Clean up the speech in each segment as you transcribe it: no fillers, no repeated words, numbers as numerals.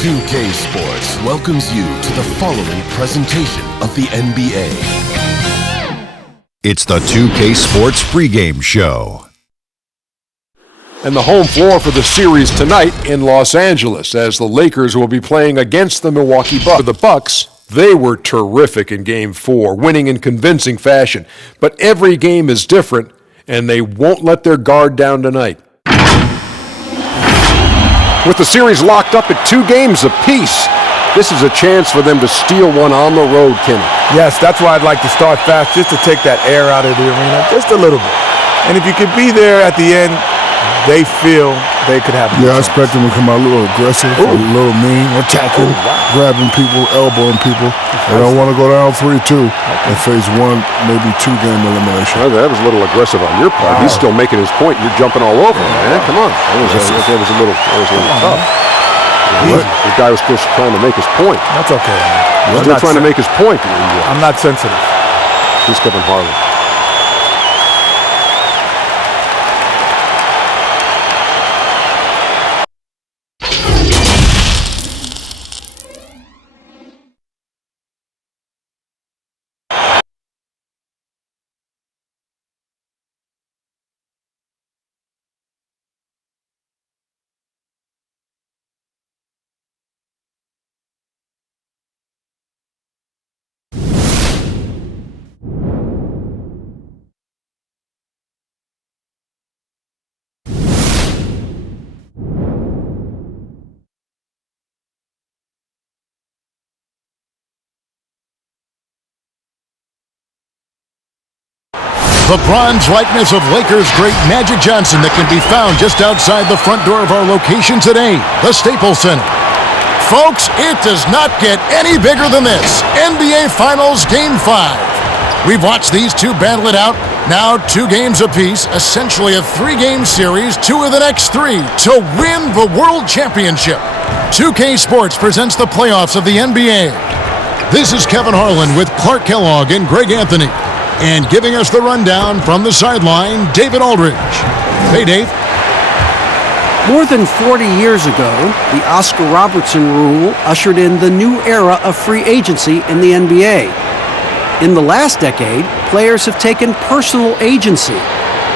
2K Sports welcomes you to the following presentation of the NBA. It's the 2K Sports Pregame Show. And the home floor for the series tonight in Los Angeles, as the Lakers will be playing against the Milwaukee Bucks. For the Bucks, they were terrific in Game 4, winning in convincing fashion. But every game is different, and they won't let their guard down tonight. With the series locked up at 2 games apiece, this is a chance for them to steal one on the road, Kenny. Yes, that's why I'd like to start fast, just to take that air out of the arena, just a little bit. And if you could be there at the end, they feel they could have. Yeah, I expect them to come out a little aggressive, a little mean, attacking, grabbing people, elbowing people. They don't want to go down 3-2 and face 1, maybe 2 game elimination. Well, that was a little aggressive on your part. He's still making his point. You're jumping all over him, man. Come on. That was a little tough. The guy was just trying to make his point. That's okay, man. He's still trying to make his point. I'm not sensitive. He's Kevin Harlan. The bronze likeness of Lakers great Magic Johnson that can be found just outside the front door of our location today, the Staples Center. Folks, it does not get any bigger than this. NBA Finals Game 5. We've watched these two battle it out. Now 2 games apiece, essentially a 3-game series, 2 of the next 3 to win the World Championship. 2K Sports presents the playoffs of the NBA. This is Kevin Harlan with Clark Kellogg and Greg Anthony. And giving us the rundown from the sideline, David Aldridge. Hey, Dave. More than 40 years ago, the Oscar Robertson rule ushered in the new era of free agency in the NBA. In the last decade, players have taken personal agency.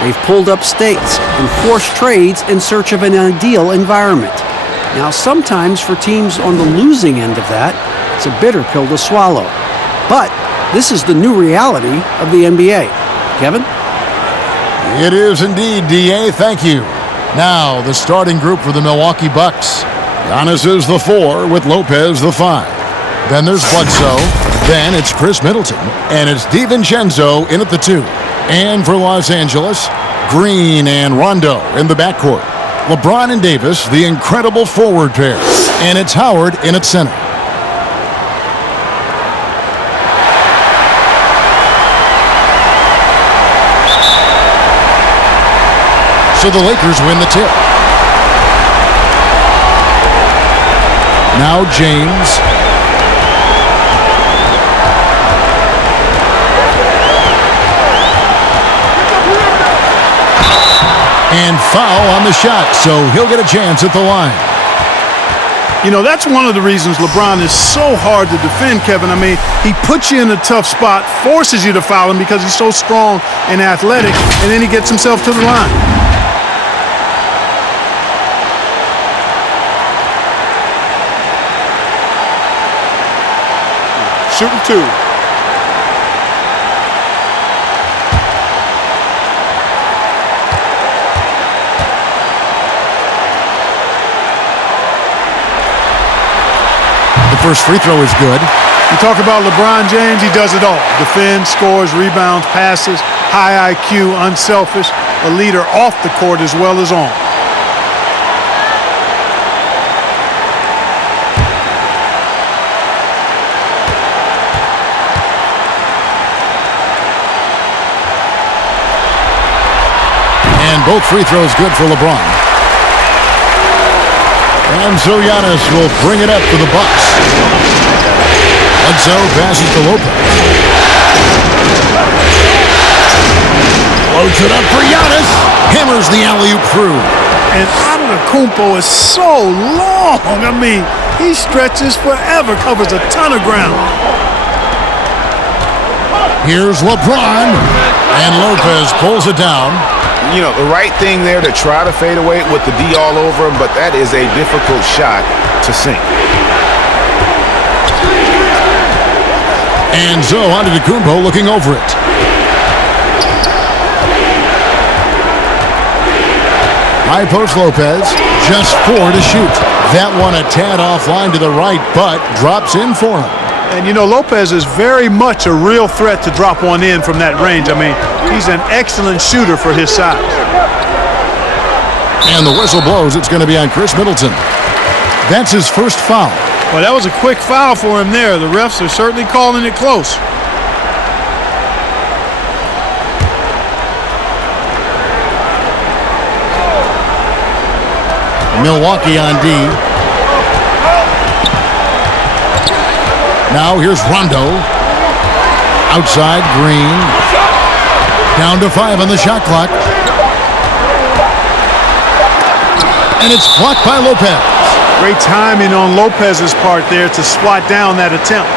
They've pulled up stakes and forced trades in search of an ideal environment. Now, sometimes for teams on the losing end of that, it's a bitter pill to swallow. But this is the new reality of the NBA. Kevin? It is indeed, D.A. Thank you. Now, the starting group for the Milwaukee Bucks. Giannis is the 4 with Lopez the 5. Then there's Bledsoe. Then it's Chris Middleton. And it's DiVincenzo in at the 2. And for Los Angeles, Green and Rondo in the backcourt. LeBron and Davis, the incredible forward pair. And it's Howard in at center. So the Lakers win the tip. Now James. And foul on the shot, so he'll get a chance at the line. You know, that's one of the reasons LeBron is so hard to defend, Kevin. I mean, he puts you in a tough spot, forces you to foul him because he's so strong and athletic, and then he gets himself to the line. Shooting 2. The first free throw is good. You talk about LeBron James, he does it all. Defends, scores, rebounds, passes, high IQ, unselfish, a leader off the court as well as on. Both free throws good for LeBron. And so Giannis will bring it up for the Bucks. Bledsoe passes to Lopez. Floats it up for Giannis. Hammers the alley-oop through. And Antetokounmpo is so long. I mean, He stretches forever, covers a ton of ground. Here's LeBron, and Lopez pulls it down. You know, the right thing there to try to fade away with the D all over him, but that is a difficult shot to sink. And so Antetokounmpo looking over it. High post Lopez, just 4 to shoot. That one a tad offline to the right, but drops in for him. And, you know, Lopez is very much a real threat to drop one in from that range. I mean, he's an excellent shooter for his size. And the whistle blows. It's going to be on Chris Middleton. That's his first foul. Well, that was a quick foul for him there. The refs are certainly calling it close. Milwaukee on D. Now here's Rondo. Outside, Green. Down to 5 on the shot clock. And it's blocked by Lopez. Great timing on Lopez's part there to swat down that attempt.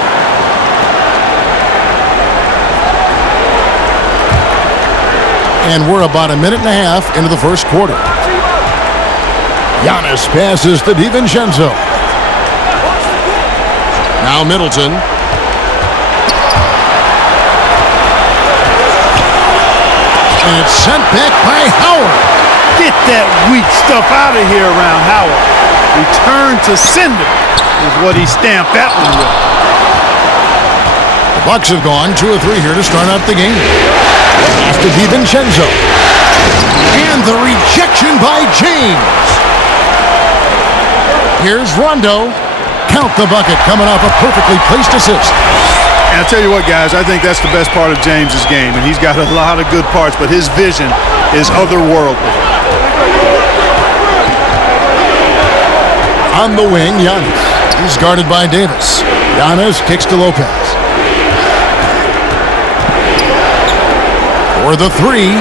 And we're about a minute and a half into the first quarter. Giannis passes to DiVincenzo. Now Middleton. And it's sent back by Howard. Get that weak stuff out of here around Howard. Return to sender is what he stamped that one with. The Bucks have gone 2 of 3 here to start out the game. Pass to DiVincenzo. And the rejection by James. Here's Rondo. Count the bucket, coming off a perfectly placed assist. And I'll tell you what, guys, I think that's the best part of James's game, and he's got a lot of good parts, but his vision is otherworldly. On the wing, Giannis. He's guarded by Davis. Giannis kicks to Lopez. For the 3.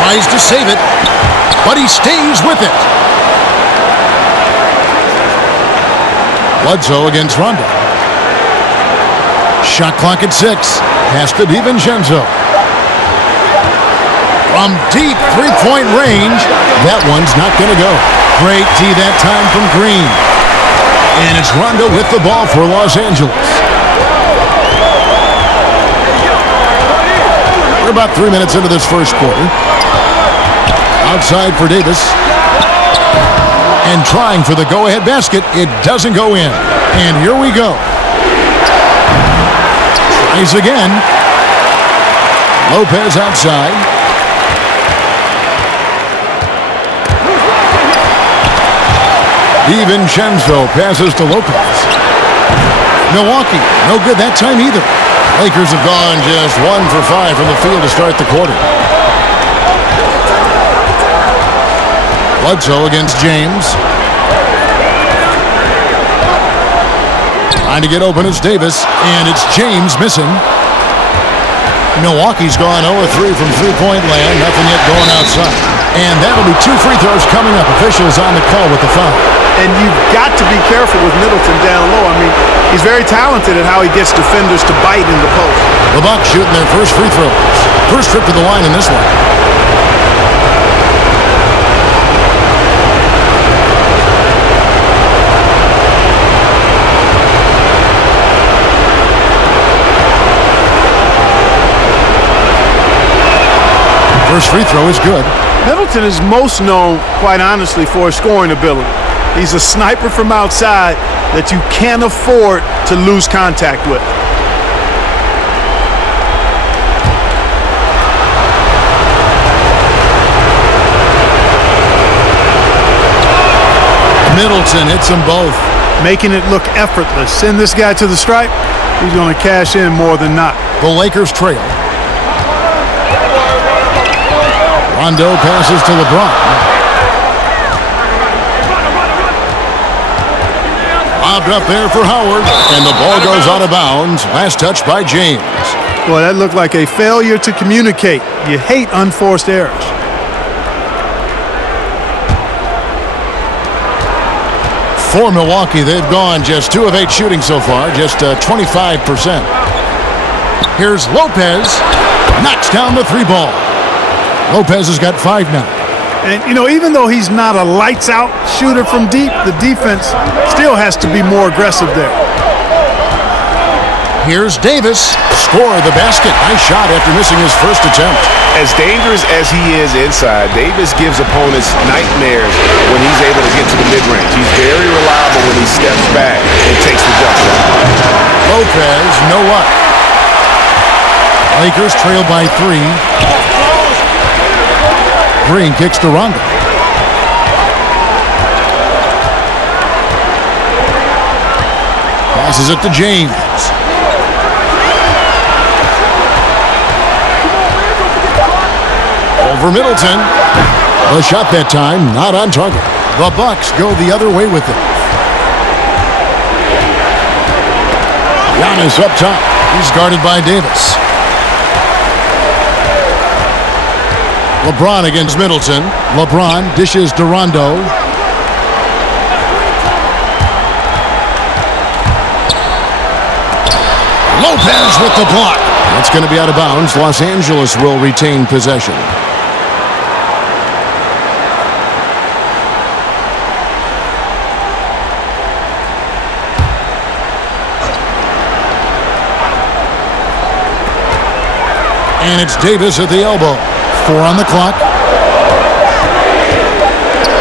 Tries to save it, but he stays with it. Bledsoe against Rondo. Shot clock at 6. Pass to DiVincenzo. From deep three-point range, that one's not going to go. Great D that time from Green. And it's Rondo with the ball for Los Angeles. We're about 3 minutes into this first quarter. Outside for Davis. And trying for the go-ahead basket. It doesn't go in. And here we go. Tries again. Lopez outside. DiVincenzo passes to Lopez. Milwaukee, no good that time either. Lakers have gone just 1 for 5 from the field to start the quarter. Bledsoe against James. Trying to get open is Davis, and it's James missing. Milwaukee's gone 0-3 from three-point land. Nothing yet going outside. And that'll be 2 free throws coming up. Officials on the call with the foul. And you've got to be careful with Middleton down low. I mean, he's very talented at how he gets defenders to bite in the post. The Bucks shooting their first free throws. First trip to the line in this one. First free throw is good. Middleton is most known, quite honestly, for his scoring ability. He's a sniper from outside that you can't afford to lose contact with. Middleton hits them both. Making it look effortless. Send this guy to the stripe, he's going to cash in more than not. The Lakers trail. Rondo passes to LeBron. Lobbed up there for Howard, and the ball goes out of bounds. Last touch by James. Boy, that looked like a failure to communicate. You hate unforced errors. For Milwaukee, they've gone just 2 of 8 shooting so far, just 25%. Here's Lopez. Knocks down the 3 ball. Lopez has got 5 now. And, even though he's not a lights-out shooter from deep, the defense still has to be more aggressive there. Here's Davis. Score the basket. Nice shot after missing his first attempt. As dangerous as he is inside, Davis gives opponents nightmares when he's able to get to the mid-range. He's very reliable when he steps back and takes the jump shot. Lopez, no luck. Lakers trail by 3. Green kicks to Rondo. Passes it to James. Over Middleton. The shot that time, not on target. The Bucks go the other way with it. Giannis up top. He's guarded by Davis. LeBron against Middleton. LeBron dishes to Rondo. Lopez with the block. That's going to be out of bounds. Los Angeles will retain possession. And it's Davis at the elbow. 4 on the clock.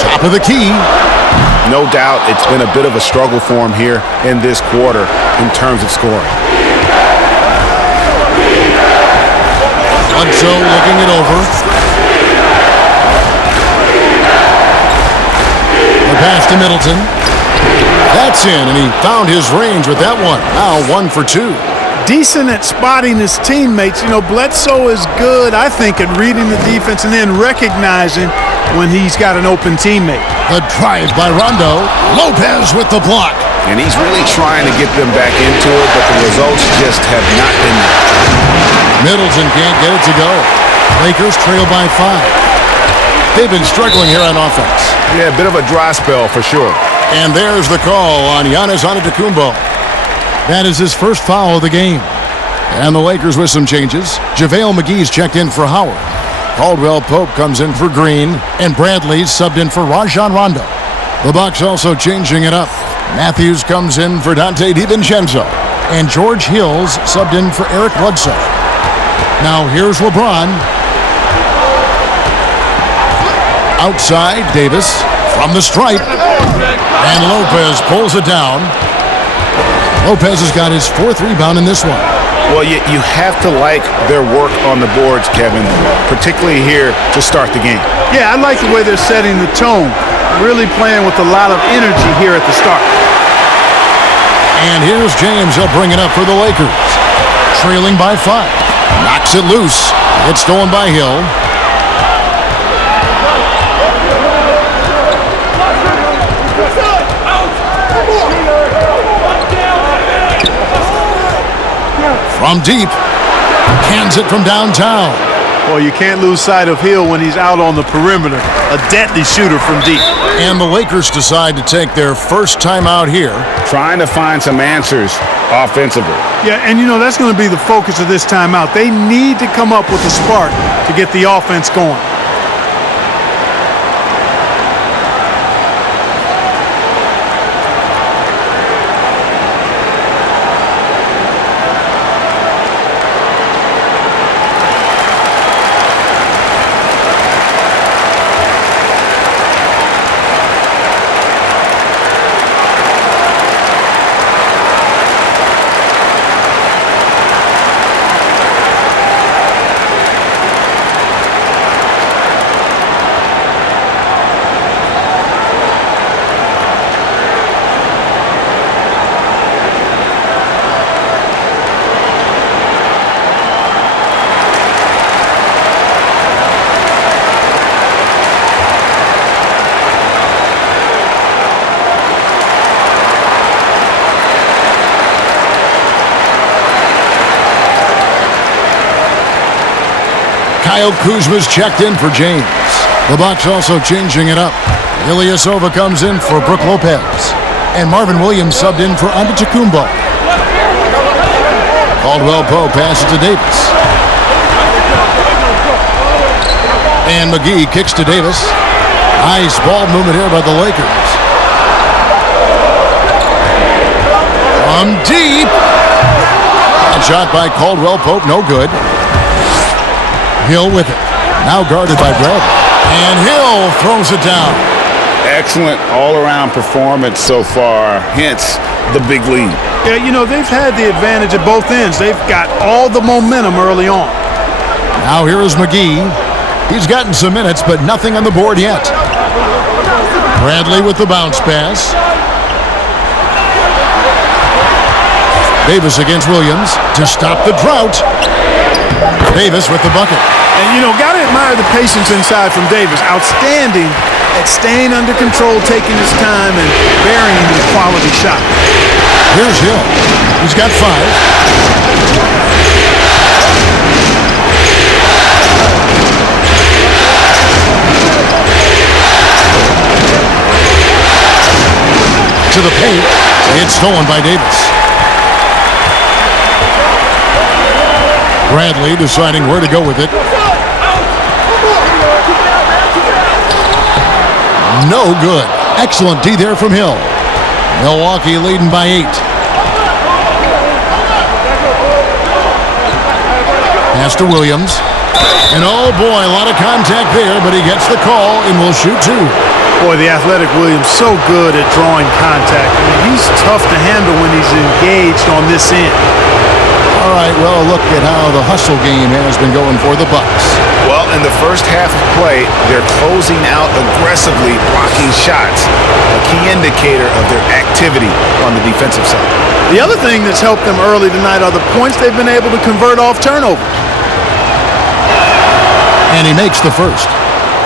Top of the key. No doubt it's been a bit of a struggle for him here in this quarter in terms of scoring. Bledsoe looking it over. The pass to Middleton. That's in, and he found his range with that one. Now 1 for 2. Decent at spotting his teammates. Bledsoe is good, I think, at reading the defense and then recognizing when he's got an open teammate. The drive by Rondo. Lopez with the block. And he's really trying to get them back into it, but the results just have not been there. Middleton can't get it to go. Lakers trail by 5. They've been struggling here on offense. Yeah, a bit of a dry spell for sure. And there's the call on Giannis Antetokounmpo. That is his first foul of the game. And the Lakers with some changes. JaVale McGee's checked in for Howard. Caldwell Pope comes in for Green. And Bradley's subbed in for Rajon Rondo. The Bucks also changing it up. Matthews comes in for Dante DiVincenzo. And George Hill's subbed in for Eric Bledsoe. Now here's LeBron. Outside, Davis from the stripe. And Lopez pulls it down. Lopez has got his 4th rebound in this one. Well, you have to like their work on the boards, Kevin, particularly here to start the game. Yeah, I like the way they're setting the tone. Really playing with a lot of energy here at the start. And here's James. He'll bring it up for the Lakers. Trailing by 5. Knocks it loose. It's stolen by Hill. From deep. Cans it from downtown. Well, you can't lose sight of Hill when he's out on the perimeter. A deadly shooter from deep. And the Lakers decide to take their first time out here. Trying to find some answers offensively. Yeah, and that's going to be the focus of this timeout. They need to come up with a spark to get the offense going. Kyle Kuzma's checked in for James. The Bucks also changing it up. Ilyasova comes in for Brook Lopez. And Marvin Williams subbed in for Antetokounmpo. Caldwell Pope passes to Davis. And McGee kicks to Davis. Nice ball movement here by the Lakers. From deep. A shot by Caldwell Pope, no good. Hill with it. Now guarded by Bradley. And Hill throws it down. Excellent all-around performance so far, hence the big lead. Yeah, you know, they've had the advantage at both ends. They've got all the momentum early on. Now here is McGee. He's gotten some minutes, but nothing on the board yet. Bradley with the bounce pass. Davis against Williams to stop the drought. Davis with the bucket. And, you know, got to admire the patience inside from Davis. Outstanding at staying under control, taking his time, and burying the quality shot. Here's Hill. He's got 5. To the paint. It's stolen by Davis. Bradley deciding where to go with it. No good. Excellent D there from Hill. Milwaukee leading by 8. Pass to Williams. And oh boy, a lot of contact there, but he gets the call and will shoot 2. Boy, the athletic Williams so good at drawing contact. I mean, he's tough to handle when he's engaged on this end. All right, well, look at how the hustle game has been going for the Bucks. Well, in the first half of play, they're closing out aggressively, blocking shots, a key indicator of their activity on the defensive side. The other thing that's helped them early tonight are the points they've been able to convert off turnovers. And he makes the first.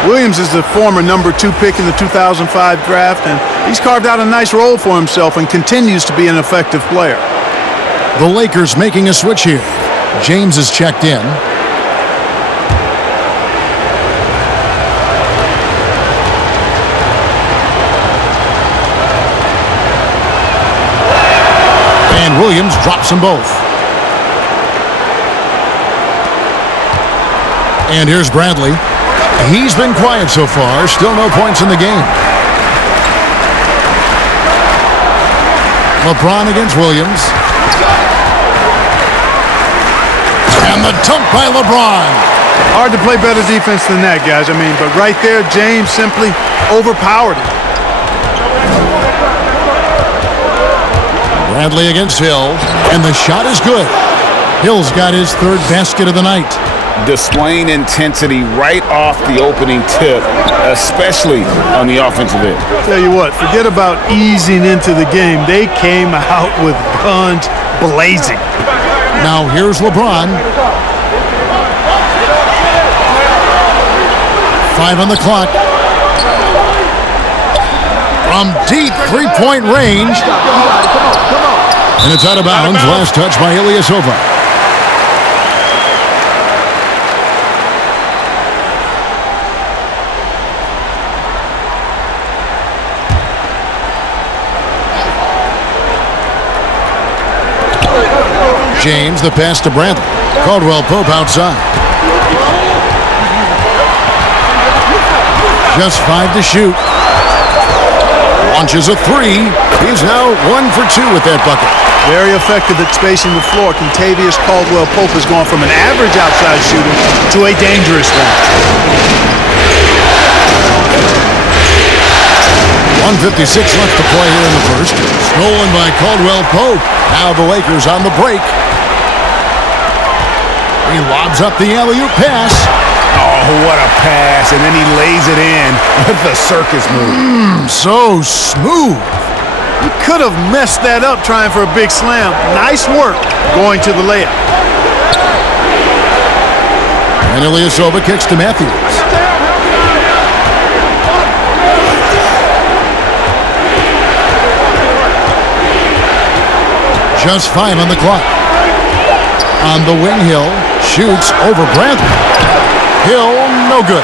Williams is the former number 2 pick in the 2005 draft, and he's carved out a nice role for himself and continues to be an effective player. The Lakers making a switch here. James is checked in. And Williams drops them both. And here's Bradley. He's been quiet so far. Still no points in the game. LeBron against Williams. And the dunk by LeBron. Hard to play better defense than that, guys. I mean, but right there, James simply overpowered it. Bradley against Hill. And the shot is good. Hill's got his 3rd basket of the night. Displaying intensity right off the opening tip, especially on the offensive end. Tell you what, forget about easing into the game. They came out with guns blazing. Now here's LeBron. 5 on the clock. From deep 3-point range. And it's out of bounds. Last touch by Ilyasova. James, the pass to Bradley. Caldwell Pope outside. Just 5 to shoot. Launches a 3. He's now 1 for 2 with that bucket. Very effective at spacing the floor. Kentavious Caldwell Pope has gone from an average outside shooter to a dangerous one. 1:56 left to play here in the first. Stolen by Caldwell Pope. Now the Lakers on the break. He lobs up the alley-oop pass. Oh, what a pass. And then he lays it in with the circus move. So smooth. He could have messed that up trying for a big slam. Nice work going to the layup. And Ilyasova kicks to Matthews. Just 5 on the clock. On the wing, Hill shoots over Bradley. Hill, no good.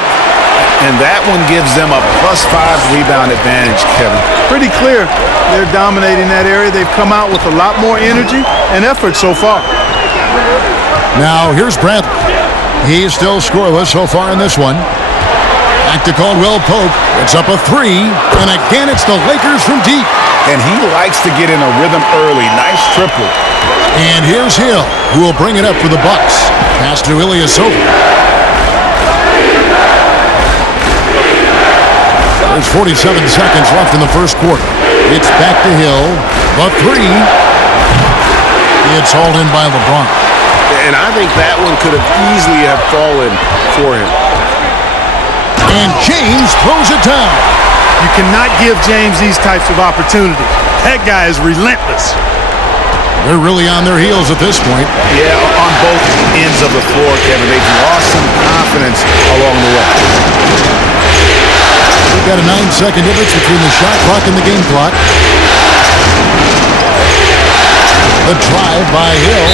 And that one gives them a +5 rebound advantage, Kevin. Pretty clear. They're dominating that area. They've come out with a lot more energy and effort so far. Now here's Bradley. He's still scoreless so far in this one. Back to Caldwell Pope. It's up a 3, and again it's the Lakers from deep. And he likes to get in a rhythm early. Nice triple. And here's Hill, who will bring it up for the Bucks. Pass to Ilyasova. There's 47 seconds left in the first quarter. It's back to Hill. The 3. It's hauled in by LeBron. And I think that one could have easily have fallen for him. And James throws it down. You cannot give James these types of opportunities. That guy is relentless. They're really on their heels at this point. Yeah, on both ends of the floor, Kevin. They've lost some confidence along the way. We've got a 9-second difference between the shot clock and the game clock. The drive by Hill.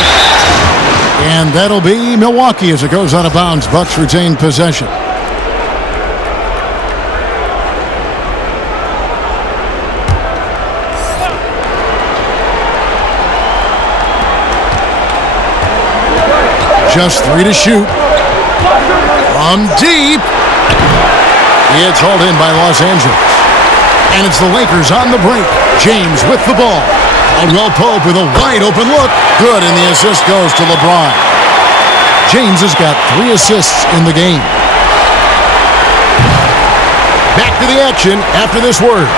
And that'll be Milwaukee as it goes out of bounds. Bucks retain possession. Just 3 to shoot. From deep. It's hauled in by Los Angeles. And it's the Lakers on the break. James with the ball. Caldwell Pope with a wide open look. Good, and the assist goes to LeBron. James has got 3 assists in the game. Back to the action after this word.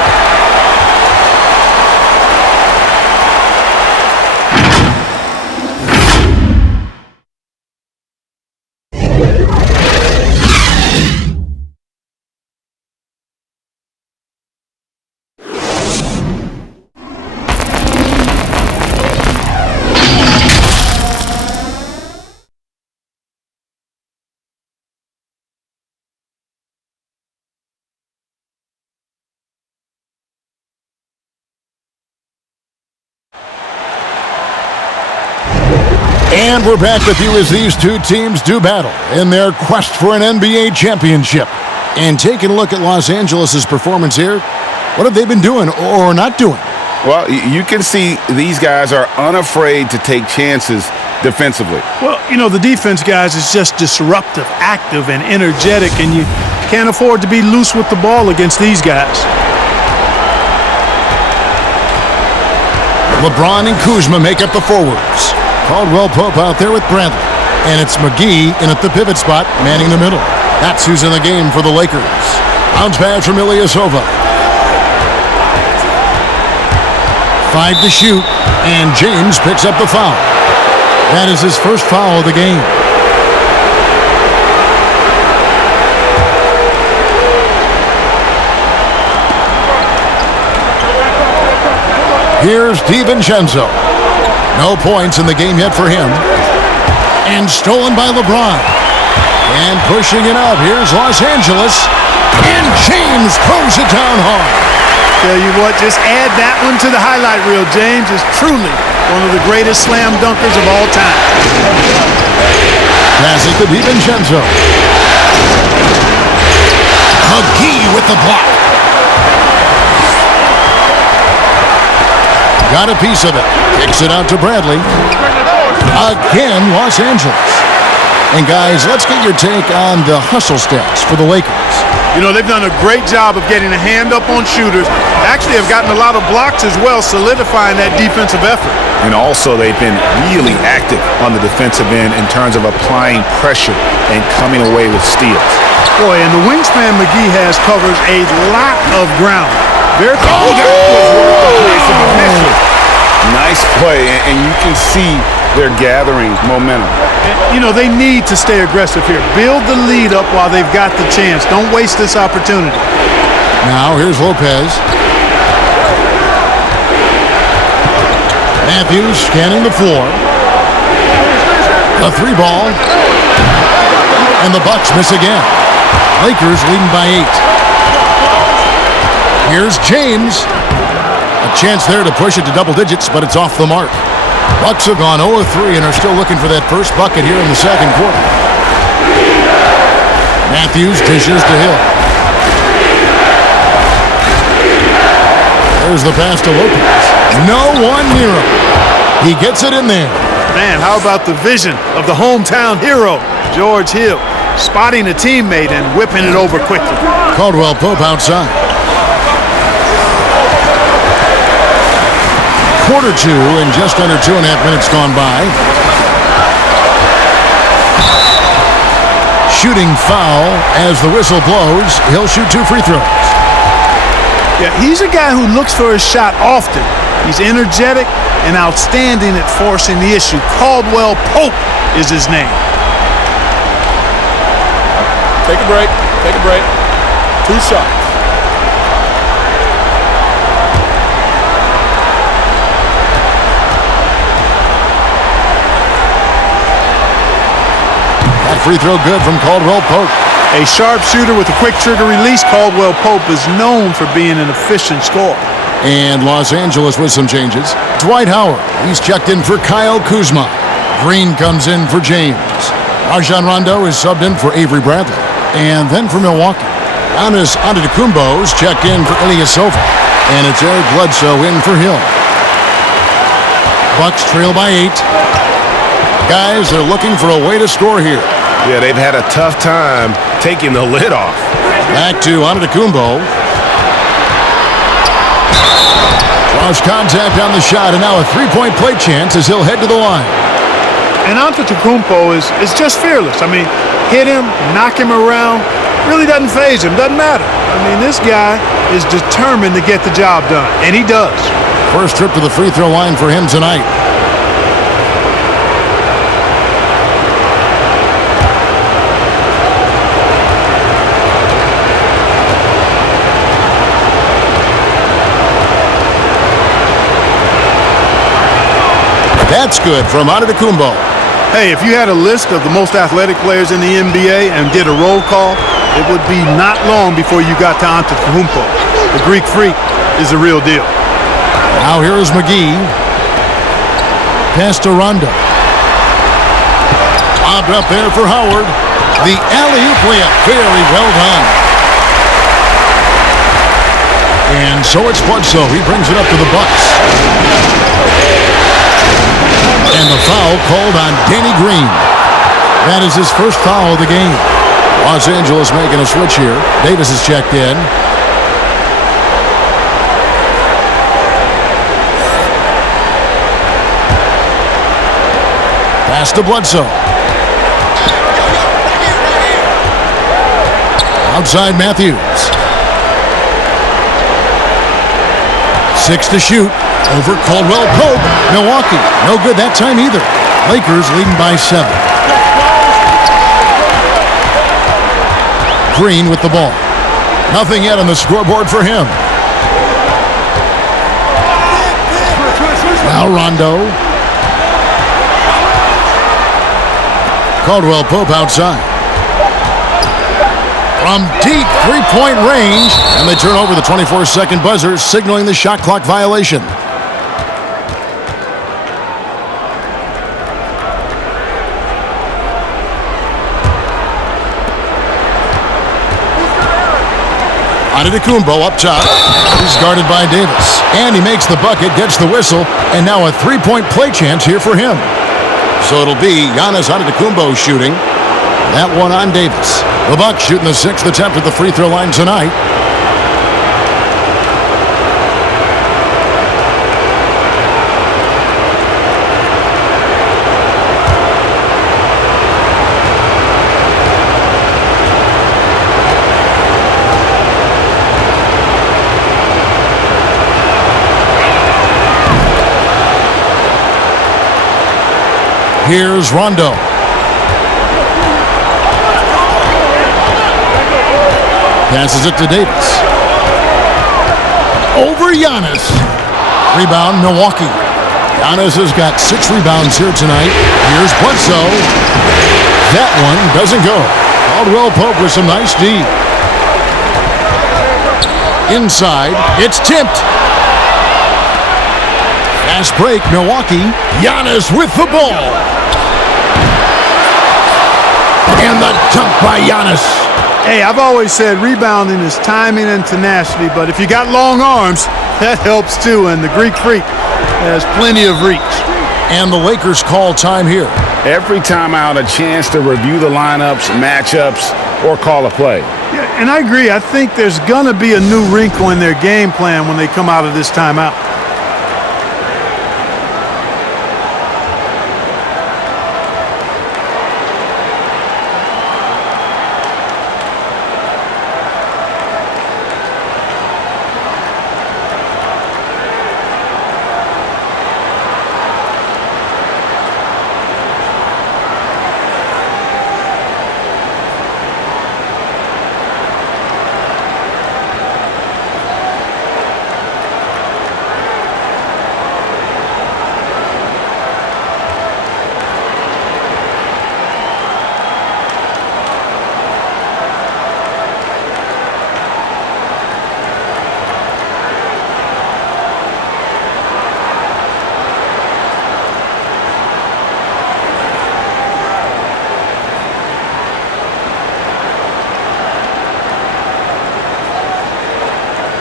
And we're back with you as these two teams do battle in their quest for an NBA championship. And taking a look at Los Angeles' performance here, what have they been doing or not doing? Well, you can see these guys are unafraid to take chances defensively. Well, you know, the defense, guys, is just disruptive, active, and energetic, and you can't afford to be loose with the ball against these guys. LeBron and Kuzma make up the forwards. Caldwell Pope out there with Bradley. And it's McGee in at the pivot spot, manning the middle. That's who's in the game for the Lakers. Bounce pass from Ilyasova. 5 to shoot, and James picks up the foul. That is his first foul of the game. Here's DiVincenzo. No points in the game yet for him. And stolen by LeBron. And pushing it up. Here's Los Angeles. And James throws it down hard. Tell you what, just add that one to the highlight reel. James is truly one of the greatest slam dunkers of all time. Passes to DiVincenzo. McGee with the block. Got a piece of it. Kicks it out to Bradley. Again, Los Angeles. And guys, let's get your take on the hustle stats for the Lakers. You know, they've done a great job of getting a hand up on shooters. Actually have gotten a lot of blocks as well, solidifying that defensive effort. And also they've been really active on the defensive end in terms of applying pressure and coming away with steals. Boy, and the wingspan McGee has covers a lot of ground. Very Nice play, and you can see they're gathering momentum. You know, they need to stay aggressive here. Build the lead up while they've got the chance. Don't waste this opportunity. Now, here's Lopez. Matthews scanning the floor. A 3 ball. And the Bucks miss again. Lakers leading by 8. Here's James. A chance there to push it to double digits, but it's off the mark. Bucks have gone 0-3 and are still looking for that first bucket here in the second quarter. Matthews dishes to Hill. Here's the pass to Lopez. No one near him. He gets it in there. Man, how about the vision of the hometown hero, George Hill, spotting a teammate and whipping it over quickly. Caldwell Pope outside. Quarter two and just under 2.5 minutes gone by. Shooting foul as the whistle blows. He'll shoot 2 free throws. Yeah, he's a guy who looks for his shot often. He's energetic and outstanding at forcing the issue. Caldwell Pope is his name. Take a break. Take a break. 2 shots. That free throw good from Caldwell Pope. A sharp shooter with a quick trigger release, Caldwell Pope is known for being an efficient scorer. And Los Angeles with some changes. Dwight Howard, he's checked in for Kyle Kuzma. Green comes in for James. Rajon Rondo is subbed in for Avery Bradley. And then for Milwaukee, Giannis Antetokounmpo is checked in for Ilyasova. And it's Eric Bledsoe in for Hill. Bucks trail by 8. Guys, they're looking for a way to score here. Yeah, they've had a tough time taking the lid off. Back to Antetokounmpo. Draws contact on the shot, and now a three-point play chance as he'll head to the line. And Antetokounmpo is just fearless. I mean, hit him, knock him around, really doesn't faze him, doesn't matter. I mean, this guy is determined to get the job done, and he does. First trip to the free throw line for him tonight. That's good from Antetokounmpo. Hey, if you had a list of the most athletic players in the NBA and did a roll call, it would be not long before you got to Antetokounmpo. The Greek freak is the real deal. Now here is McGee. Pass to Rondo. Lobbed up there for Howard. The alley-oop layup. Very well done. And so it's Bledsoe. He brings it up to the Bucks. And the foul called on Danny Green. That is his first foul of the game. Los Angeles making a switch here. Davis is checked in. Pass to Bledsoe. Outside Matthews. 6 to shoot. Over Caldwell Pope. Milwaukee. No good that time either. Lakers leading by 7. Green with the ball. Nothing yet on the scoreboard for him. Now Rondo. Caldwell Pope outside. From deep three-point range. And they turn over the 24-second buzzer, signaling the shot clock violation. Antetokounmpo up top. He's guarded by Davis. And he makes the bucket, gets the whistle, and now a three-point play chance here for him. So it'll be Giannis Antetokounmpo shooting. That one on Davis. The Bucks shooting the 6th attempt at the free throw line tonight. Here's Rondo. Passes it to Davis. Over Giannis. Rebound, Milwaukee. Giannis has got 6 rebounds here tonight. Here's Bledsoe. That one doesn't go. Caldwell Pope with some nice D. Inside, it's tipped. Fast break, Milwaukee. Giannis with the ball. And the dunk by Giannis. Hey, I've always said rebounding is timing and tenacity, but if you got long arms, That helps too, and the Greek Freak has plenty of reach. And the Lakers call time here. Every timeout, a chance to review the lineups, matchups, or call a play. Yeah, and I agree. I think there's going to be a new wrinkle in their game plan when they come out of this timeout.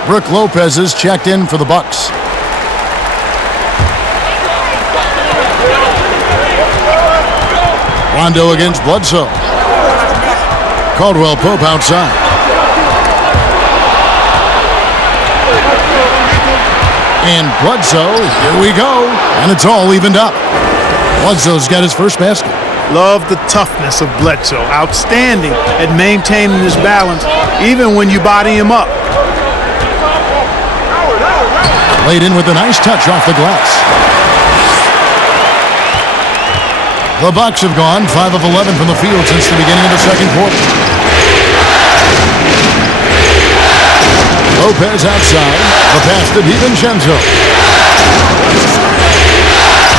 Brook Lopez is checked in for the Bucks. Rondo against Bledsoe. Caldwell Pope outside. And Bledsoe, here we go. And it's all evened up. Bledsoe's got his first basket. Love the toughness of Bledsoe. Outstanding at maintaining his balance, even when you body him up. Laid in with a nice touch off the glass. The Bucks have gone 5 of 11 from the field since the beginning of the second quarter. Lopez outside. The pass to DiVincenzo.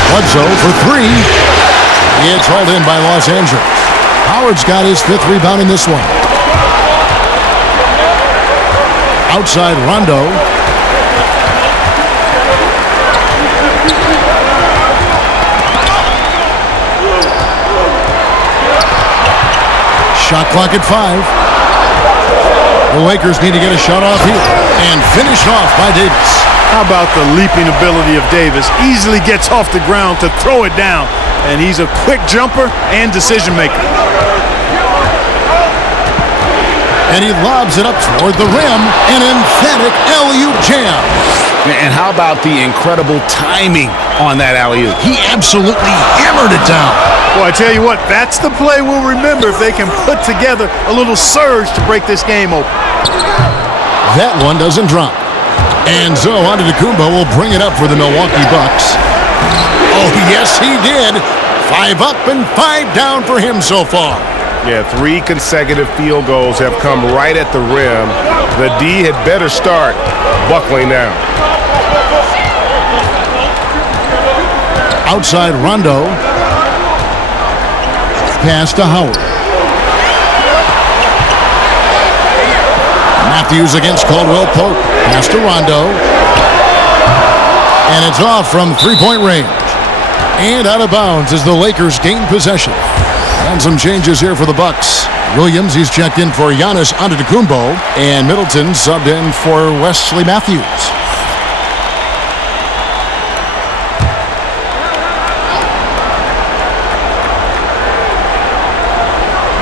Bledsoe for three. It's hauled in by Los Angeles. Howard's got his fifth rebound in this one. Outside Rondo. Shot clock at 5. The Lakers need to get a shot off here. And finished off by Davis. How about the leaping ability of Davis? Easily gets off the ground to throw it down. And he's a quick jumper and decision maker. And he lobs it up toward the rim. An emphatic alley-oop jam. And how about the incredible timing on that alley-oop? He absolutely hammered it down. Well, I tell you what, that's the play we'll remember if they can put together a little surge to break this game open. That one doesn't drop. And so Antetokounmpo will bring it up for the Milwaukee Bucks. Oh, yes, he did. 5 up and 5 down for him so far. Yeah, 3 consecutive field goals have come right at the rim. The D had better start buckling down. Outside Rondo. Pass to Howard. Matthews against Caldwell Pope. Pass to Rondo. And it's off from three-point range. And out of bounds as the Lakers gain possession. And some changes here for the Bucks. Williams, he's checked in for Giannis Antetokounmpo. And Middleton subbed in for Wesley Matthews.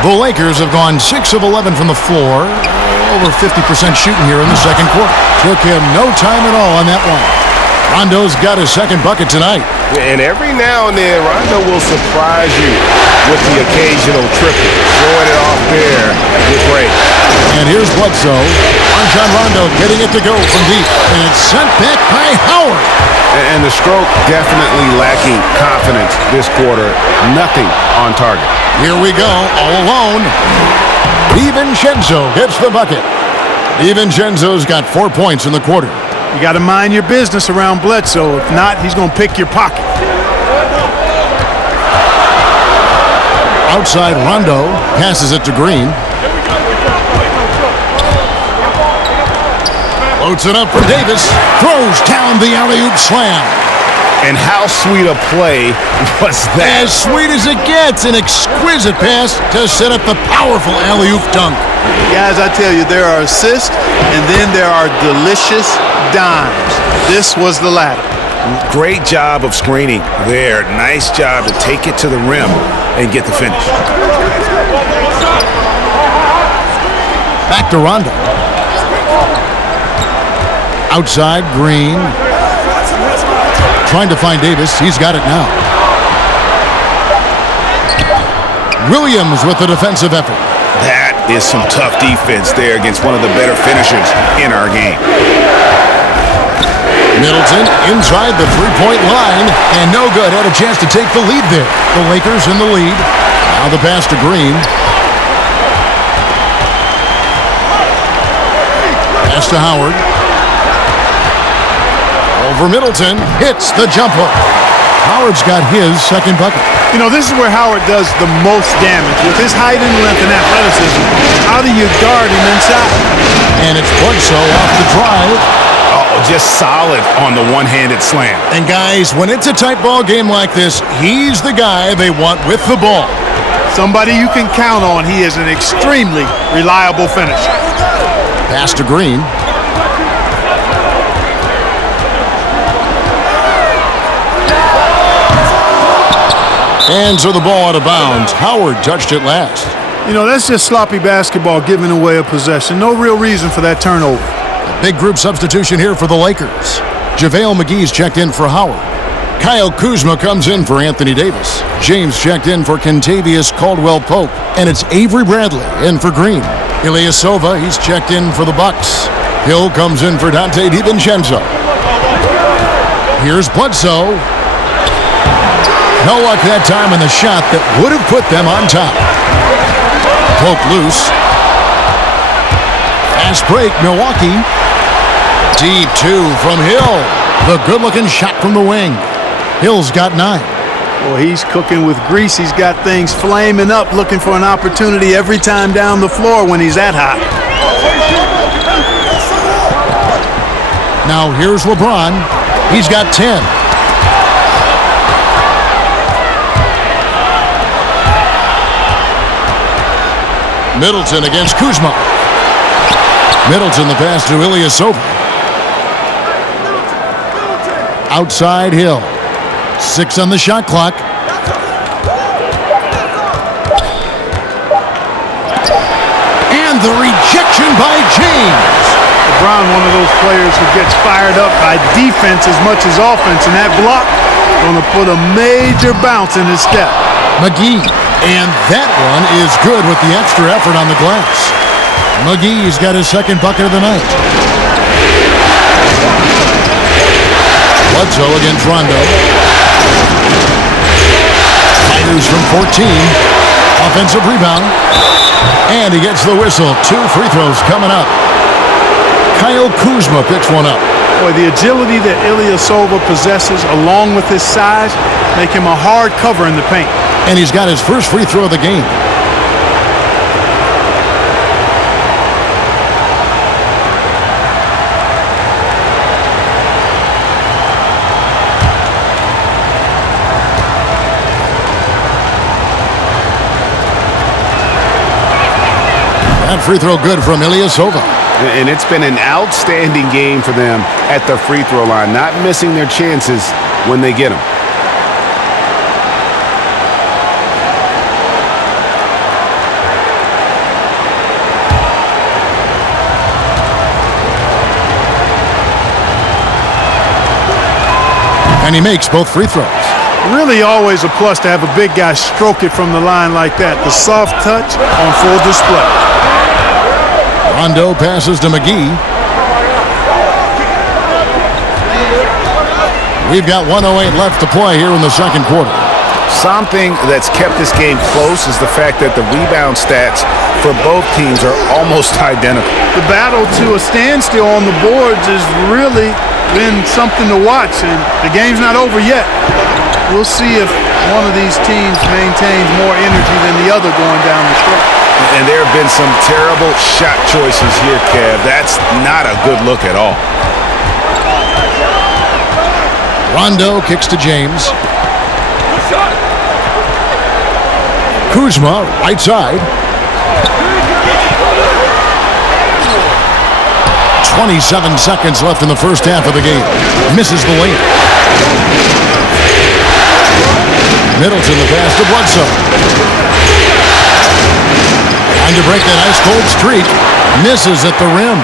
The Lakers have gone 6 of 11 from the floor. Over 50% shooting here in the second quarter. Took him no time at all on that one. Rondo's got his second bucket tonight. And every now and then, Rondo will surprise you with the occasional triple. Throwing it off there with Ray. And here's Bledsoe. Rajon Rondo getting it to go from deep. And it's sent back by Howard. And the stroke definitely lacking confidence this quarter. Nothing on target. Here we go, all alone. DiVincenzo gets the bucket. DiVincenzo's got 4 points in the quarter. You got to mind your business around Bledsoe. If not, he's going to pick your pocket. Outside Rondo passes it to Green. Floats it up for Davis. Throws down the alley-oop slam. And how sweet a play was that? As sweet as it gets, an exquisite pass to set up the powerful alley-oop dunk. Guys, I tell you, there are assists, and then there are delicious dimes. This was the latter. Great job of screening there. Nice job to take it to the rim and get the finish. Back to Rondo. Outside, Green. Trying to find Davis. He's got it now. Williams with the defensive effort. That is some tough defense there against one of the better finishers in our game. Middleton inside the three-point line, and no good. Had a chance to take the lead there. The Lakers in the lead. Now the pass to Green. Pass to Howard. Over Middleton. Hits the jump hook. Howard's got his second bucket. You know, this is where Howard does the most damage. With his height and length and athleticism, how do you guard him inside? And it's Bledsoe off the drive. Oh, just solid on the one-handed slam. And guys, when it's a tight ball game like this, he's the guy they want with the ball. Somebody you can count on. He is an extremely reliable finisher. Pass to Green. And so the ball out of bounds. Howard touched it last. You know, that's just sloppy basketball giving away a possession. No real reason for that turnover. A big group substitution here for the Lakers. JaVale McGee's checked in for Howard. Kyle Kuzma comes in for Anthony Davis. James checked in for Kentavious Caldwell-Pope. And it's Avery Bradley in for Green. Ilyasova, he's checked in for the Bucks. Hill comes in for Dante DiVincenzo. Here's Bledsoe. No luck that time in the shot that would have put them on top. Pope loose. Fast break, Milwaukee. Deep two from Hill. The good-looking shot from the wing. Hill's got 9. Well, he's cooking with grease. He's got things flaming up, looking for an opportunity every time down the floor when he's that hot. Now here's LeBron. He's got 10. Middleton against Kuzma. Middleton, the pass to Ilyasova. Outside Hill. 6 on the shot clock. And the rejection by James. LeBron, one of those players who gets fired up by defense as much as offense, and that block going to put a major bounce in his step. McGee, and that one is good with the extra effort on the glass. McGee's got his second bucket of the night. Bledsoe against Rondo. Fighters from 14. Offensive rebound. And he gets the whistle. 2 free throws coming up. Kyle Kuzma picks one up. Boy, the agility that Ilyasova possesses along with his size make him a hard cover in the paint. And he's got his first free throw of the game. That free throw good from Ilyasova. And it's been an outstanding game for them at the free throw line, not missing their chances when they get them. And he makes both free throws. Really always a plus to have a big guy stroke it from the line like that. The soft touch on full display. Rondo passes to McGee. We've got 1:08 left to play here in the second quarter. Something that's kept this game close is the fact that the rebound stats for both teams are almost identical. The battle to a standstill on the boards has really been something to watch, and the game's not over yet. We'll see if one of these teams maintains more energy than the other going down the stretch. And there have been some terrible shot choices here, Kev. That's not a good look at all. Rondo kicks to James. Kuzma, right side. 27 seconds left in the first half of the game. Misses the layup. Middleton the pass to Bledsoe. Trying to break that ice-cold streak. Misses at the rim.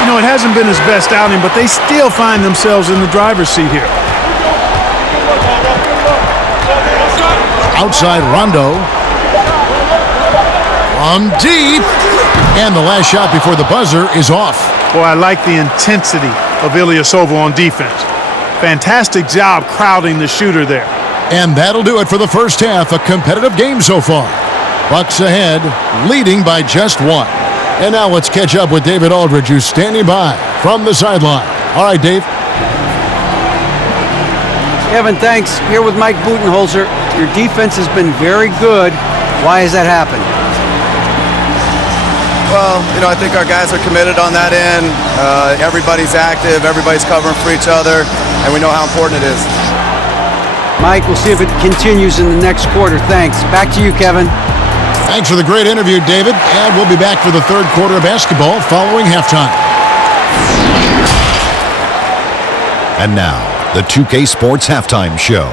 You know, it hasn't been his best outing, but they still find themselves in the driver's seat here. Outside Rondo. From deep. And the last shot before the buzzer is off. Boy, I like the intensity of Ilyasova on defense. Fantastic job crowding the shooter there. And that'll do it for the first half. A competitive game so far. Bucks ahead, leading by just one. And now let's catch up with David Aldridge, who's standing by from the sideline. All right, Dave. Kevin, thanks. Here with Mike Budenholzer. Your defense has been very good. Why has that happened? Well, you know, I think our guys are committed on that end. Everybody's active. Everybody's covering for each other. And we know how important it is. Mike, we'll see if it continues in the next quarter. Thanks. Back to you, Kevin. Thanks for the great interview, David. And we'll be back for the third quarter of basketball following halftime. And now, the 2K Sports Halftime Show.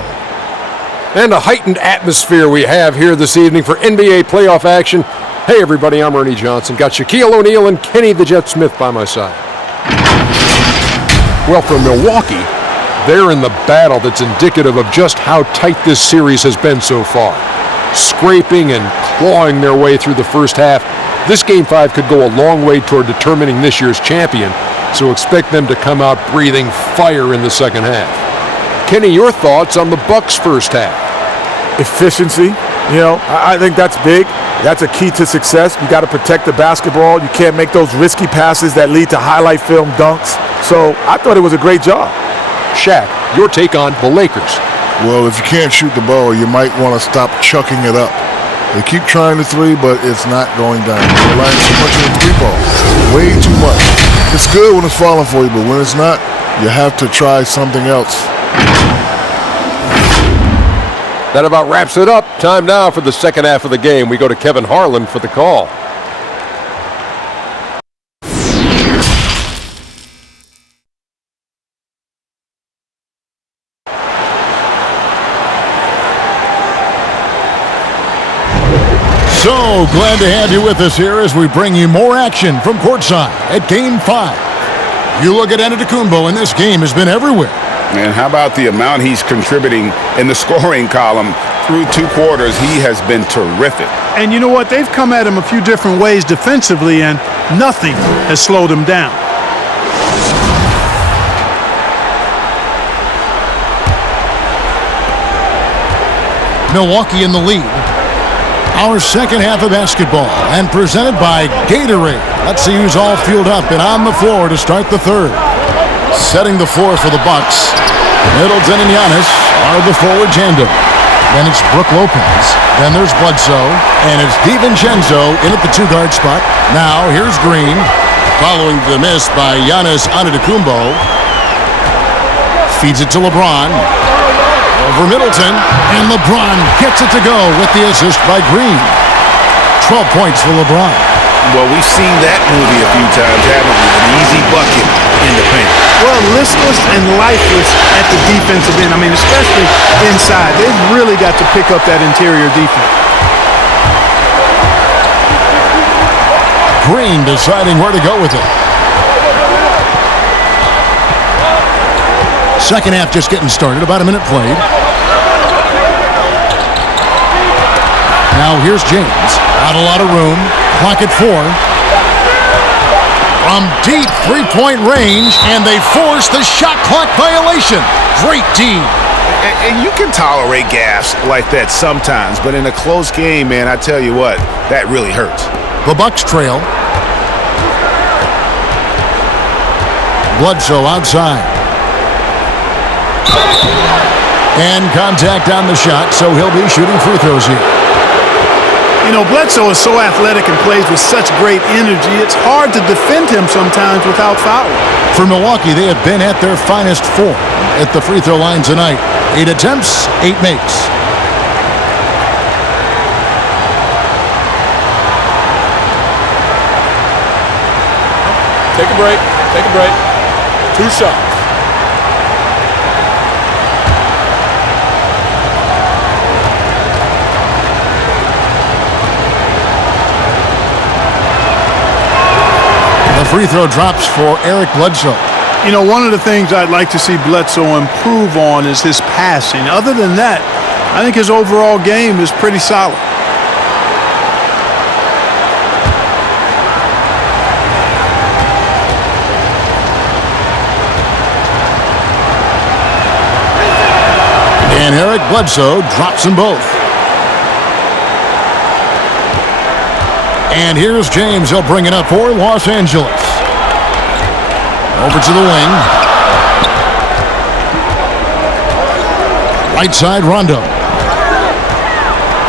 And a heightened atmosphere we have here this evening for NBA playoff action. Hey, everybody, I'm Ernie Johnson. Got Shaquille O'Neal and Kenny the Jet Smith by my side. Well, for Milwaukee, they're in the battle that's indicative of just how tight this series has been so far. Scraping and clawing their way through the first half. This Game 5 could go a long way toward determining this year's champion, so expect them to come out breathing fire in the second half. Kenny, your thoughts on the Bucks' first half? Efficiency, you know, I think that's big. That's a key to success. You got to protect the basketball. You can't make those risky passes that lead to highlight film dunks. So I thought it was a great job. Shaq, your take on the Lakers. Well, if you can't shoot the ball, you might want to stop chucking it up. They keep trying the three, but it's not going down. They're relying too much on the three ball. Way too much. It's good when it's falling for you, but when it's not, you have to try something else. That about wraps it up. Time now for the second half of the game. We go to Kevin Harlan for the call. So glad to have you with us here as we bring you more action from courtside at Game 5. You look at Antetokounmpo, and this game has been everywhere. And how about the amount he's contributing in the scoring column through two quarters? He has been terrific. And you know what? They've come at him a few different ways defensively, and nothing has slowed him down. Milwaukee in the lead. Our second half of basketball, and presented by Gatorade. Let's see who's all fueled up and on the floor to start the third. Setting the floor for the Bucks. Middleton and Giannis are the forward tandem. Then it's Brook Lopez. Then there's Bledsoe. And it's DiVincenzo in at the two-guard spot. Now here's Green. Following the miss by Giannis Antetokounmpo. Feeds it to LeBron. Over Middleton. And LeBron gets it to go with the assist by Green. 12 points for LeBron. Well, we've seen that movie a few times, haven't we? An easy bucket in the paint. Well, listless and lifeless at the defensive end. I mean, especially inside. They've really got to pick up that interior defense. Green deciding where to go with it. Second half just getting started. About a minute played. Now here's James. Not a lot of room. Clock at 4. From deep three-point range, and they force the shot clock violation. Great D. And you can tolerate gas like that sometimes, but in a close game, man, I tell you what, that really hurts. The Bucks trail. Bledsoe outside. And contact on the shot, so he'll be shooting free throws here. You know, Bledsoe is so athletic and plays with such great energy, it's hard to defend him sometimes without fouling. For Milwaukee, they have been at their finest 4 at the free throw line tonight. 8 attempts, 8 makes. Take a break. Take a break. 2 shots. The free throw drops for Eric Bledsoe. You know, one of the things I'd like to see Bledsoe improve on is his passing. Other than that, I think his overall game is pretty solid. And Eric Bledsoe drops them both. And here's James. He'll bring it up for Los Angeles. Over to the wing. Right side, Rondo.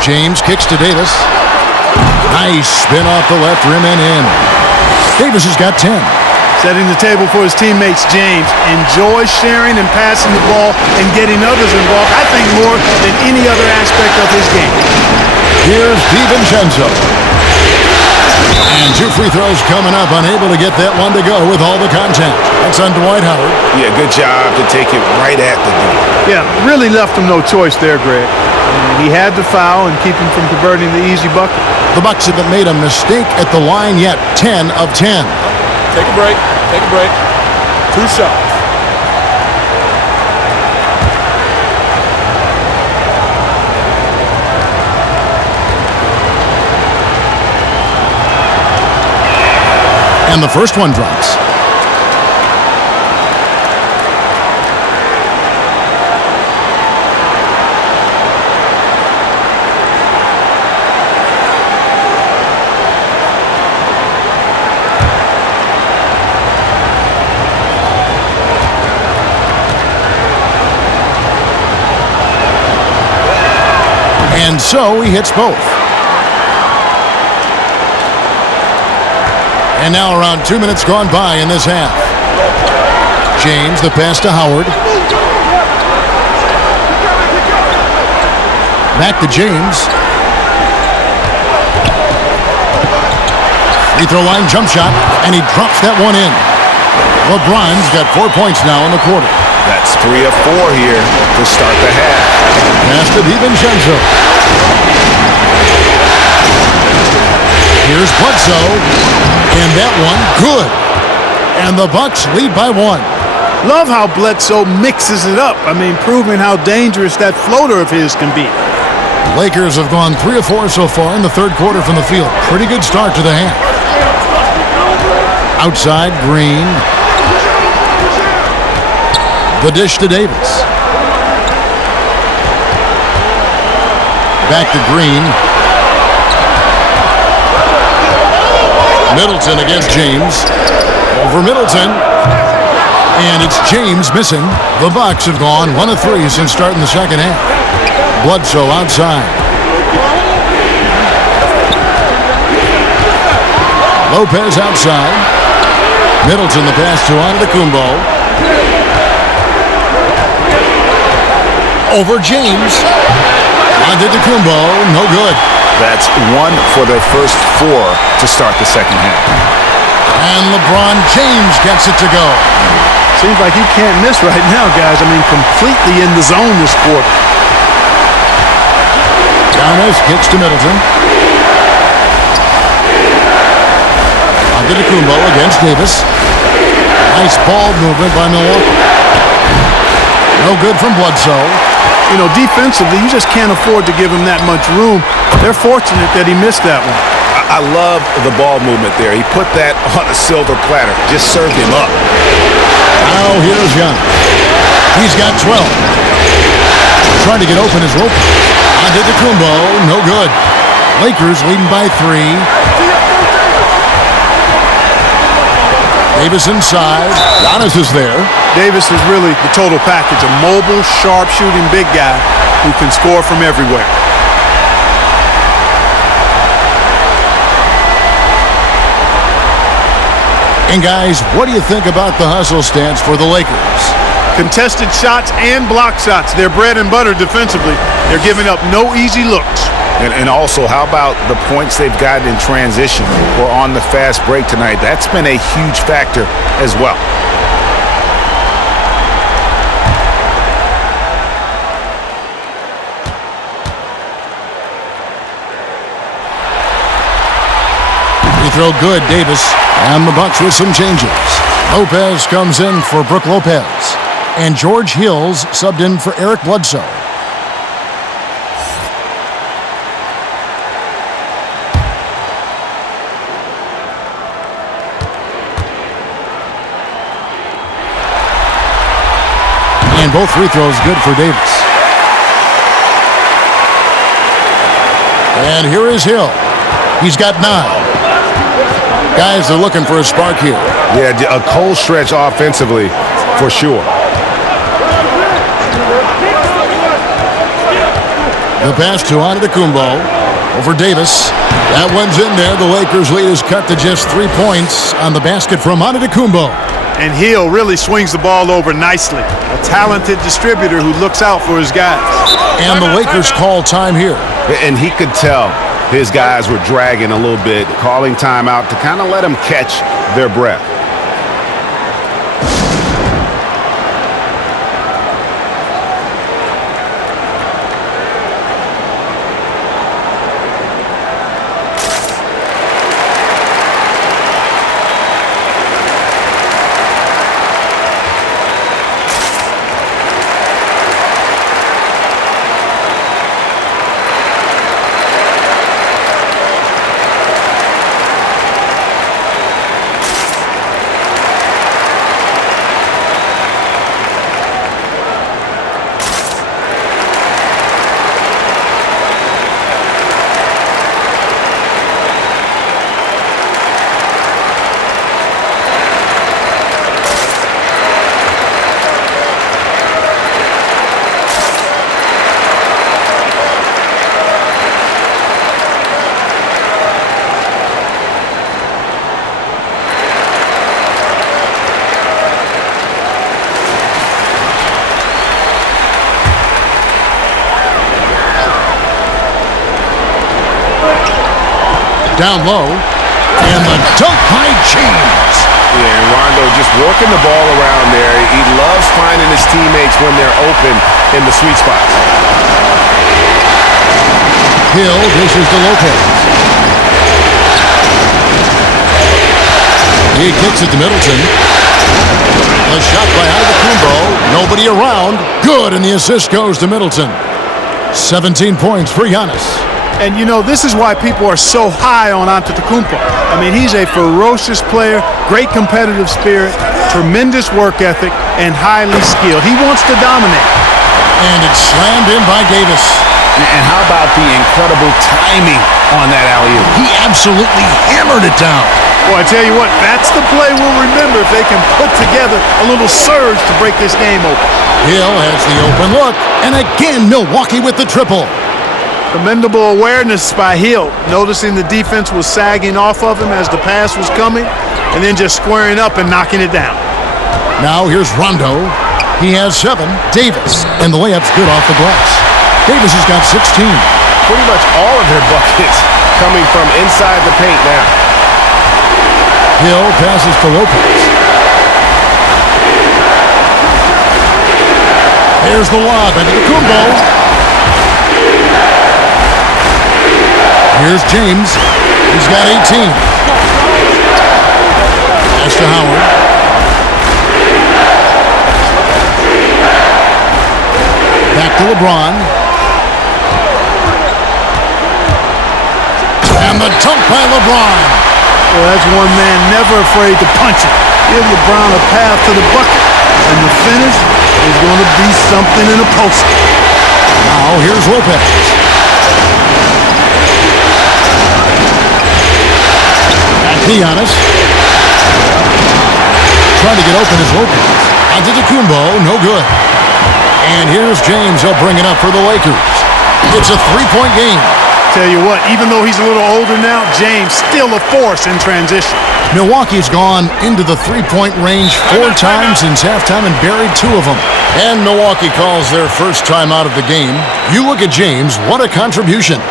James kicks to Davis. Nice spin off the left rim and in. Davis has got 10. Setting the table for his teammates, James enjoys sharing and passing the ball and getting others involved, I think, more than any other aspect of his game. Here's DiVincenzo. And 2 free throws coming up, unable to get that one to go with all the contact. That's on Dwight Howard. Yeah, good job to take it right at the door. Yeah, really left him no choice there, Greg. He had to foul and keep him from converting the easy bucket. The Bucks haven't made a mistake at the line yet. 10 of 10. Take a break. Take a break. 2 shots. And the first one drops. And so he hits both. And now around 2 minutes gone by in this half. James, the pass to Howard. Back to James. Free throw line jump shot, and he drops that one in. LeBron's got 4 points now in the quarter. That's 3 of 4 here to start the half. Pass to DiVincenzo. Here's Bledsoe, and that one good. And the Bucks lead by 1. Love how Bledsoe mixes it up. I mean, proving how dangerous that floater of his can be. Lakers have gone 3 of 4 so far in the third quarter from the field. Pretty good start to the half. Outside, Green. The dish to Davis. Back to Green. Middleton against James. Over Middleton. And it's James missing. The Bucks have gone 1 of 3 since starting the second half. Bledsoe outside. Lopez outside. Middleton the pass to Antetokounmpo. Over James. Antetokounmpo, no good. That's 1 for their first 4 to start the second half. And LeBron James gets it to go. Seems like he can't miss right now, guys. I mean, completely in the zone this quarter. Giannis kicks to Middleton. Antetokounmpo against Davis. Nice ball movement by Milwaukee. No good from Bledsoe. You know, defensively, you just can't afford to give him that much room. They're fortunate that he missed that one. I love the ball movement there. He put that on a silver platter. Just served him up. Now here's Giannis. He's got 12. Trying to get open his rope. Antetokounmpo, no good. Lakers leading by 3. Davis inside. Giannis is there. Davis is really the total package. A mobile, sharp-shooting big guy who can score from everywhere. And guys, what do you think about the hustle stance for the Lakers? Contested shots and block shots. They're bread and butter defensively. They're giving up no easy looks. And also, how about the points they've gotten in transition or on the fast break tonight? That's been a huge factor as well. Free throw good, Davis. And the Bucks with some changes. Lopez comes in for Brook Lopez. And George Hills subbed in for Eric Bledsoe. And both free throws good for Davis. And here is Hill. He's got 9. Guys are looking for a spark here. Yeah, a cold stretch offensively for sure. The pass to Antetokounmpo over Davis. That one's in there. The Lakers' lead is cut to just 3 points on the basket from Antetokounmpo. And Hill really swings the ball over nicely. A talented distributor who looks out for his guys. And the Lakers call time here. And he could tell his guys were dragging a little bit, calling timeout to kind of let them catch their breath. Down low, and the dunk by James. Yeah, and Rondo just working the ball around there. He loves finding his teammates when they're open in the sweet spots. Hill dishes to Lopez. He kicks it to Middleton. A shot by Antetokounmpo. Nobody around. Good, and the assist goes to Middleton. 17 points for Giannis. And, you know, this is why people are so high on Antetokounmpo. I mean, he's a ferocious player, great competitive spirit, tremendous work ethic, and highly skilled. He wants to dominate. And it's slammed in by Davis. And how about the incredible timing on that alley-oop? He absolutely hammered it down. Well, I tell you what, that's the play we'll remember if they can put together a little surge to break this game open. Hill has the open look, and again, Milwaukee with the triple. Commendable awareness by Hill, noticing the defense was sagging off of him as the pass was coming, and then just squaring up and knocking it down. Now here's Rondo. He has 7. Davis, and the layup's good off the glass. Davis has got 16. Pretty much all of their buckets coming from inside the paint now. Hill passes to Lopez. There's the lob into the Antetokounmpo. Here's James. He's got 18. Pass to Howard. Back to LeBron. And the dunk by LeBron. Well, that's one man never afraid to punch it. Give LeBron a path to the bucket. And the finish is going to be something in a post. Now here's Lopez. Giannis. Trying to get open is Lopez. Antetokounmpo, no good. And here's James. He'll bring it up for the Lakers. It's a 3-point game. tell you what, even though he's a little older now, James still a force in transition. Milwaukee's gone into the three-point range 4 times since halftime and buried 2 of them. And Milwaukee calls their first time out of the game. You look at James, what a contribution.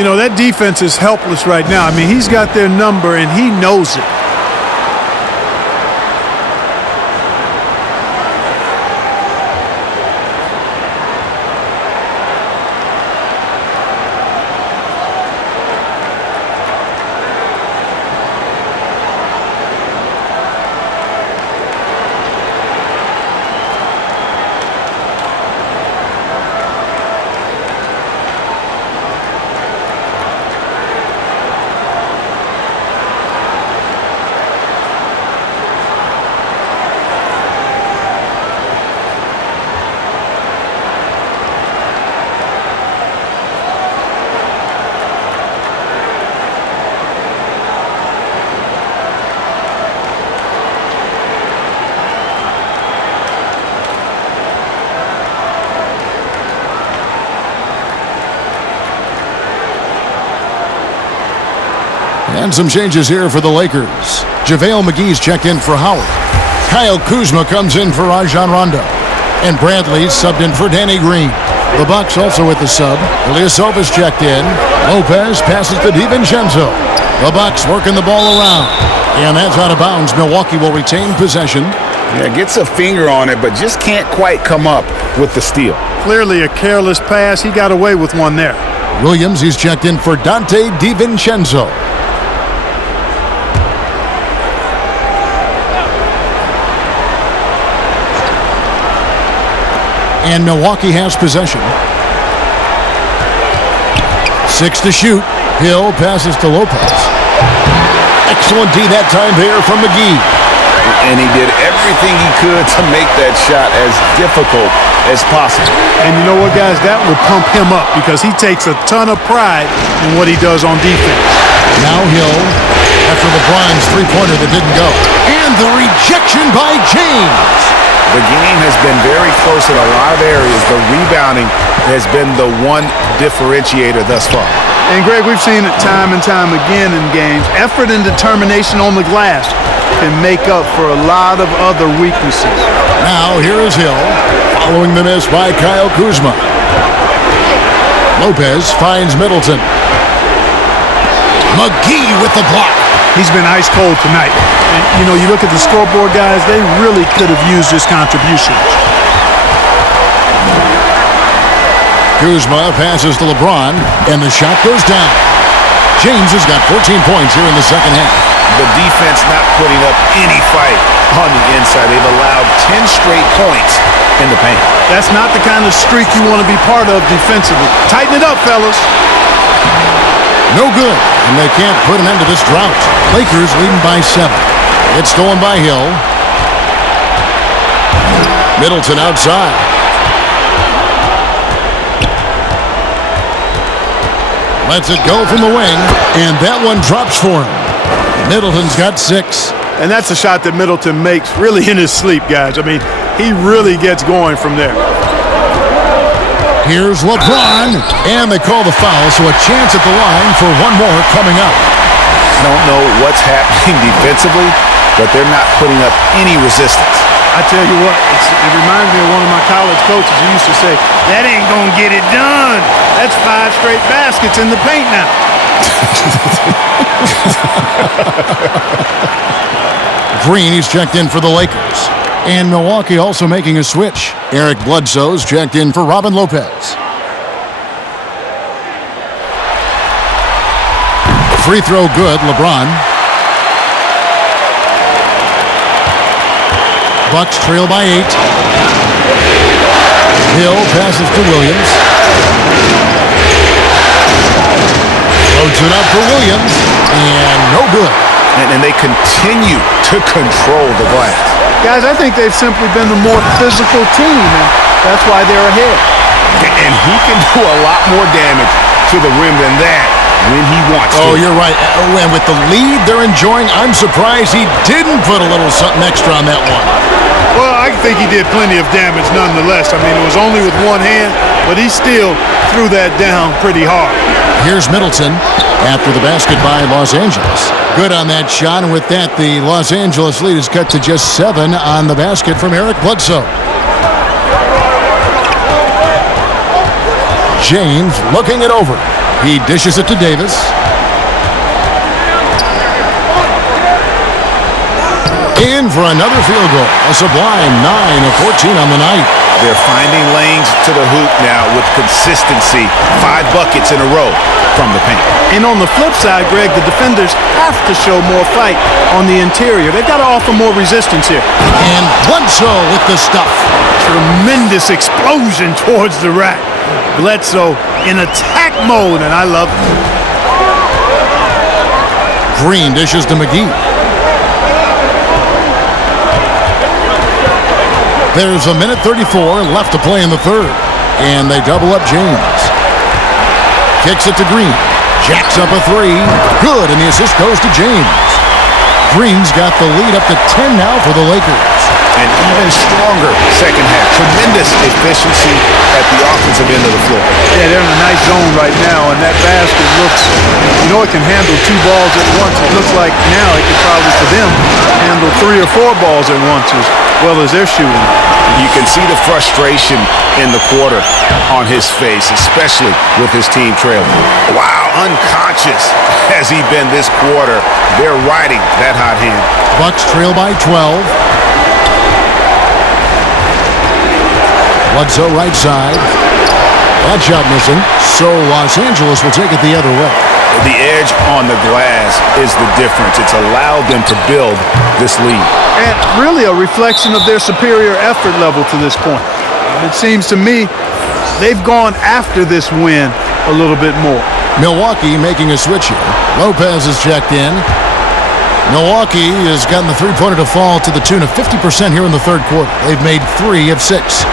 You know, that defense is helpless right now. I mean, he's got their number, and he knows it. And some changes here for the Lakers. JaVale McGee's checked in for Howard. Kyle Kuzma comes in for Rajon Rondo. And Bradley's subbed in for Danny Green. The Bucks also with the sub. Ilyasova's checked in. Lopez passes to DiVincenzo. The Bucks working the ball around. And that's out of bounds. Milwaukee will retain possession. Yeah, gets a finger on it, but just can't quite come up with the steal. Clearly a careless pass. He got away with one there. Williams, he's checked in for Dante DiVincenzo. And Milwaukee has possession. 6 to shoot. Hill passes to Lopez. Excellent D that time there from McGee. And he did everything he could to make that shot as difficult as possible. And you know what, guys? That will pump him up because he takes a ton of pride in what he does on defense. Now Hill, after LeBron's three-pointer that didn't go. And the rejection by James. The game has been very close in a lot of areas. The rebounding has been the one differentiator thus far. And, Greg, we've seen it time and time again in games. Effort and determination on the glass can make up for a lot of other weaknesses. Now here is Hill, following the miss by Kyle Kuzma. Lopez finds Middleton. McGee with the block. He's been ice cold tonight. And, you know, you look at the scoreboard, guys, they really could have used his contribution. Kuzma passes to LeBron, and the shot goes down. James has got 14 points here in the second half. The defense not putting up any fight on the inside. They've allowed 10 straight points in the paint. That's not the kind of streak you want to be part of defensively. Tighten it up, fellas. No good, and they can't put an end to this drought. Lakers leading by 7. It's stolen by Hill. Middleton outside. Lets it go from the wing, and that one drops for him. Middleton's got 6. And that's a shot that Middleton makes really in his sleep, guys. I mean, he really gets going from there. Here's LeBron, and they call the foul, so a chance at the line for one more coming up. I don't know what's happening defensively, but they're not putting up any resistance. I tell you what, it reminds me of one of my college coaches who used to say, that ain't going to get it done. That's 5 straight baskets in the paint now. Green, he's checked in for the Lakers. And Milwaukee also making a switch. Eric Bledsoe's checked in for Robin Lopez. Free throw good, LeBron. Bucks trail by 8. Hill passes to Williams. Loads it up for Williams, and no good. And they continue to control the glass. Guys, I think they've simply been the more physical team, and that's why they're ahead. And he can do a lot more damage to the rim than that when he wants to. Oh, you're right. And with the lead they're enjoying, I'm surprised he didn't put a little something extra on that one. Well, I think he did plenty of damage nonetheless. I mean, it was only with one hand, but he still threw that down pretty hard. Here's Middleton after the basket by Los Angeles. Good on that shot, and with that, the Los Angeles lead is cut to just 7 on the basket from Eric Bledsoe. James looking it over. He dishes it to Davis. In for another field goal. A sublime 9 of 14 on the night. They're finding lanes to the hoop now with consistency. 5 buckets in a row from the paint. And on the flip side, Greg, the defenders have to show more fight on the interior. They've got to offer more resistance here. And Bledsoe with the stuff. Tremendous explosion towards the rack. Bledsoe in attack mode, and I love it. Green dishes to McGee. There's a minute 34 left to play in the third. And they double up James. Kicks it to Green. Jacks up a 3. Good, and the assist goes to James. Green's got the lead up to 10 now for the Lakers. An even stronger second half. Tremendous efficiency at the offensive end of the floor. Yeah, they're in a nice zone right now, and that basket looks, it can handle 2 balls at once. It looks like now it could probably, for them, handle 3 or 4 balls at once as well as they're shooting. You can see the frustration in the quarter on his face, especially with his team trailing. Wow, unconscious has he been this quarter. They're riding that hot hand. Bucks trail by 12. Bledsoe right side. That shot missing, so Los Angeles will take it the other way. The edge on the glass is the difference. It's allowed them to build this lead. And really a reflection of their superior effort level to this point. It seems to me they've gone after this win a little bit more. Milwaukee making a switch here. Lopez is checked in. Milwaukee has gotten the three-pointer to fall to the tune of 50% here in the third quarter. They've made 3 of 6.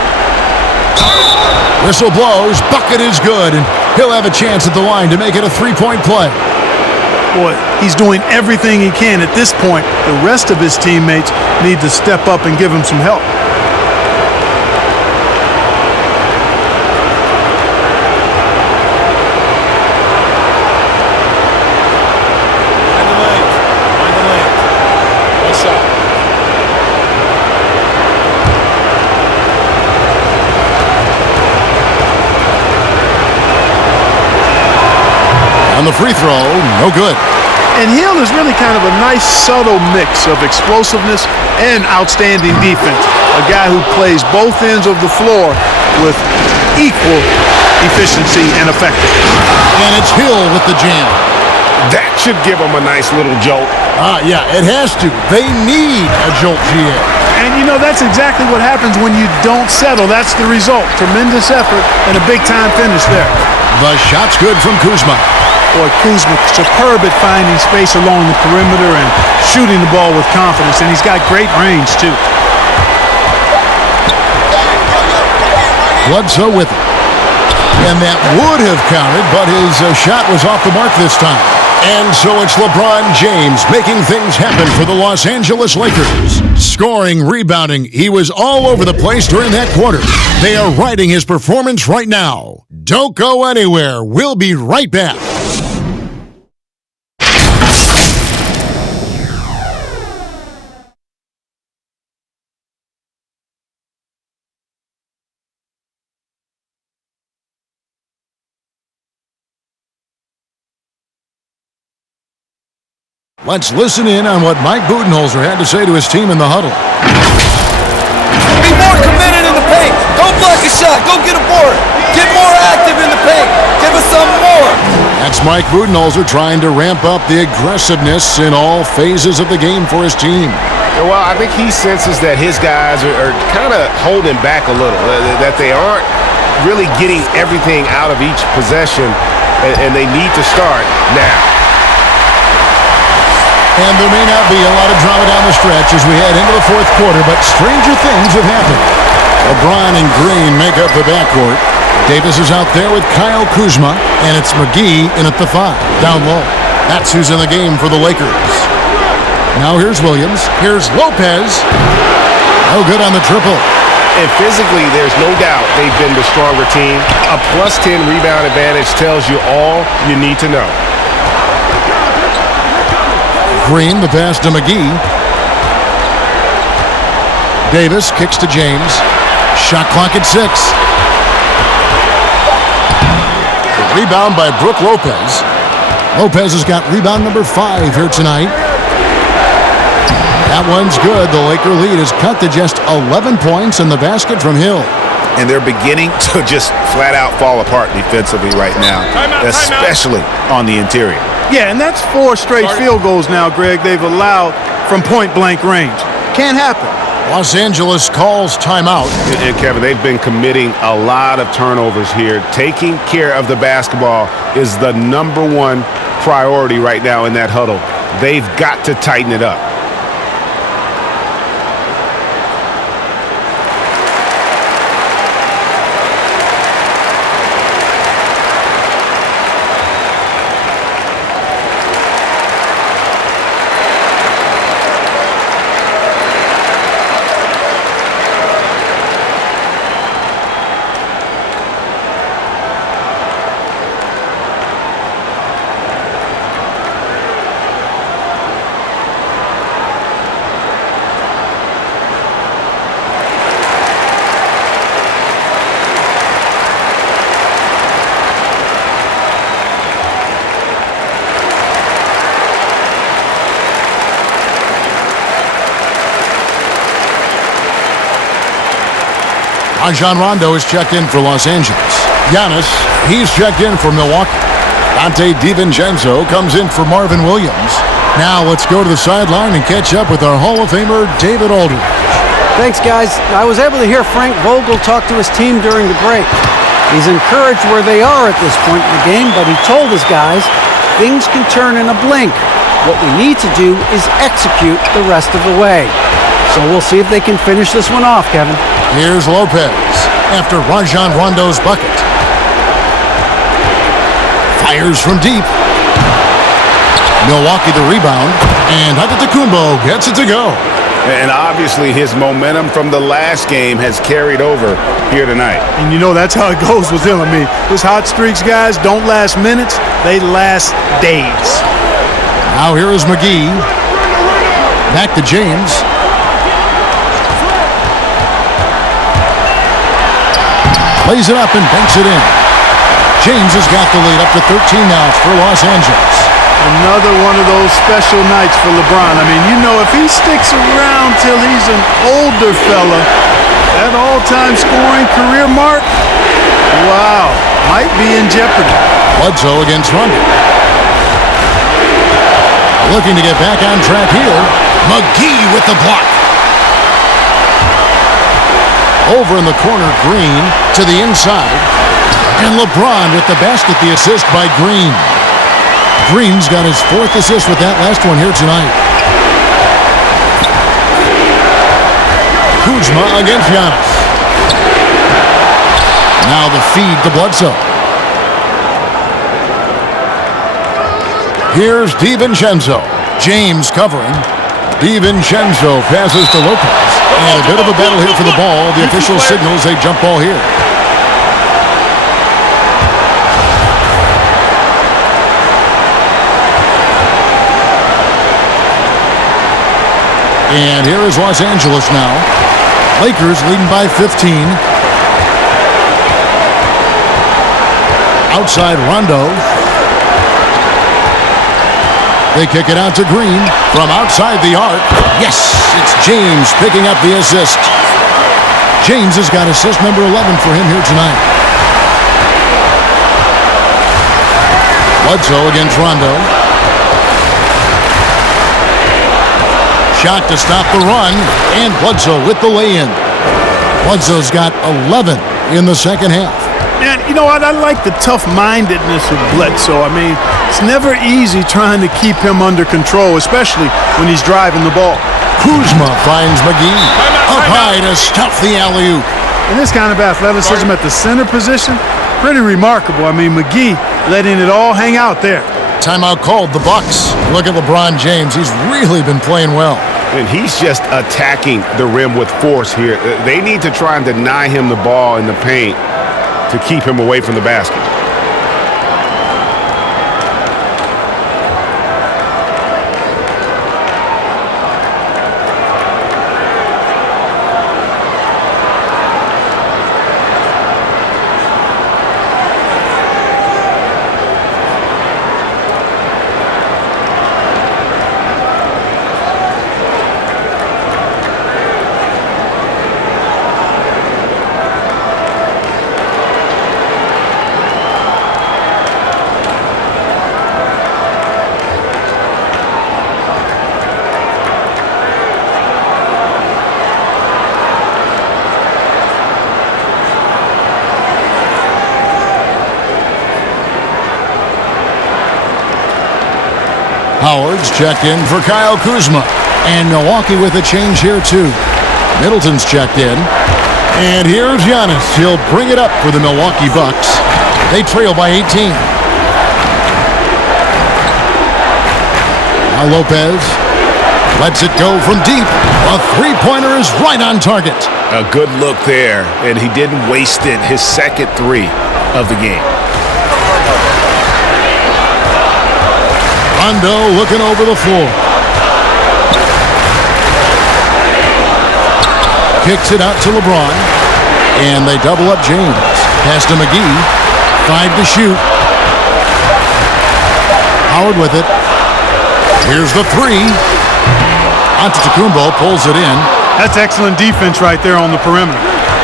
Whistle blows, bucket is good, and he'll have a chance at the line to make it a 3-point play. Boy, he's doing everything he can at this point. The rest of his teammates need to step up and give him some help. On the free throw, no good. And Hill is really kind of a nice subtle mix of explosiveness and outstanding defense. A guy who plays both ends of the floor with equal efficiency and effectiveness. And it's Hill with the jam. That should give him a nice little jolt. Yeah, it has to. They need a jolt, GA. And that's exactly what happens when you don't settle. That's the result. Tremendous effort and a big-time finish there. The shot's good from Kuzma. Boy, Kuzma, superb at finding space along the perimeter and shooting the ball with confidence, and he's got great range, too. Bledsoe with it. And that would have counted, but his shot was off the mark this time. And so it's LeBron James making things happen for the Los Angeles Lakers. Scoring, rebounding, he was all over the place during that quarter. They are riding his performance right now. Don't go anywhere. We'll be right back. Let's listen in on what Mike Budenholzer had to say to his team in the huddle. Be more committed in the paint. Don't block a shot. Go get a board. Get more active in the paint. Give us some more. That's Mike Budenholzer trying to ramp up the aggressiveness in all phases of the game for his team. Well, I think he senses that his guys are kind of holding back a little, that they aren't really getting everything out of each possession, and they need to start now. And there may not be a lot of drama down the stretch as we head into the fourth quarter, but stranger things have happened. LeBron and Green make up the backcourt. Davis is out there with Kyle Kuzma, and it's McGee in at the 5, down low. That's who's in the game for the Lakers. Now here's Williams. Here's Lopez. No good on the triple. And physically, there's no doubt they've been the stronger team. A +10 rebound advantage tells you all you need to know. Green, the pass to McGee. Davis kicks to James. Shot clock at 6. The rebound by Brook Lopez. Lopez has got rebound number 5 here tonight. That one's good. The Laker lead is cut to just 11 points in the basket from Hill. And they're beginning to just flat out fall apart defensively right now, especially on the interior. Yeah, and that's 4 straight field goals now, Greg, they've allowed from point-blank range. Can't happen. Los Angeles calls timeout. And Kevin, they've been committing a lot of turnovers here. Taking care of the basketball is the #1 priority right now in that huddle. They've got to tighten it up. Rajon Rondo is checked in for Los Angeles. Giannis, he's checked in for Milwaukee. Dante DiVincenzo comes in for Marvin Williams. Now let's go to the sideline and catch up with our Hall of Famer, David Aldridge. Thanks, guys. I was able to hear Frank Vogel talk to his team during the break. He's encouraged where they are at this point in the game, but he told his guys things can turn in a blink. What we need to do is execute the rest of the way. So we'll see if they can finish this one off, Kevin. Here's Lopez after Rajon Rondo's bucket. Fires from deep. Milwaukee the rebound, and Antetokounmpo gets it to go. And obviously his momentum from the last game has carried over here tonight. And you know that's how it goes with him. I mean, his hot streaks, guys, don't last minutes. They last days. Now here is McGee. Back to James. Plays it up and banks it in. James has got the lead up to 13 now for Los Angeles. Another one of those special nights for LeBron. I mean, you know, if he sticks around till he's an older fella, that all-time scoring career mark, wow, might be in jeopardy. Bledsoe against Rondo. Looking to get back on track here. McGee with the block. Over in the corner, Green to the inside. And LeBron with the basket, the assist by Green. Green's got his 4th assist with that last one here tonight. Kuzma against Giannis. Now the feed to Bledsoe. Here's DiVincenzo. James covering. DiVincenzo passes to Lopez. And a bit of a battle here for the ball. The official signals a jump ball here. And here is Los Angeles now. Lakers leading by 15. Outside Rondo. They kick it out to Green from outside the arc. Yes, it's James picking up the assist. James has got assist number 11 for him here tonight. Bledsoe against Rondo. Shot to stop the run, and Bledsoe with the lay-in. Bledsoe's got 11 in the second half. And you know what? I like the tough-mindedness of Bledsoe. I mean, it's never easy trying to keep him under control, especially when he's driving the ball. Kuzma finds McGee. Up high to stuff the alley-oop. And this kind of athleticism at the center position, pretty remarkable. I mean, McGee letting it all hang out there. Timeout called, the Bucks. Look at LeBron James. He's really been playing well. And he's just attacking the rim with force here. They need to try and deny him the ball in the paint to keep him away from the basket. Howard's checked in for Kyle Kuzma. And Milwaukee with a change here, too. Middleton's checked in. And here's Giannis. He'll bring it up for the Milwaukee Bucks. They trail by 18. Now Lopez lets it go from deep. A three-pointer is right on target. A good look there, and he didn't waste it. His second three of the game. Rondo looking over the floor. Kicks it out to LeBron. And they double up James. Pass to McGee. 5 to shoot. Howard with it. Here's the three. Antetokounmpo pulls it in. That's excellent defense right there on the perimeter.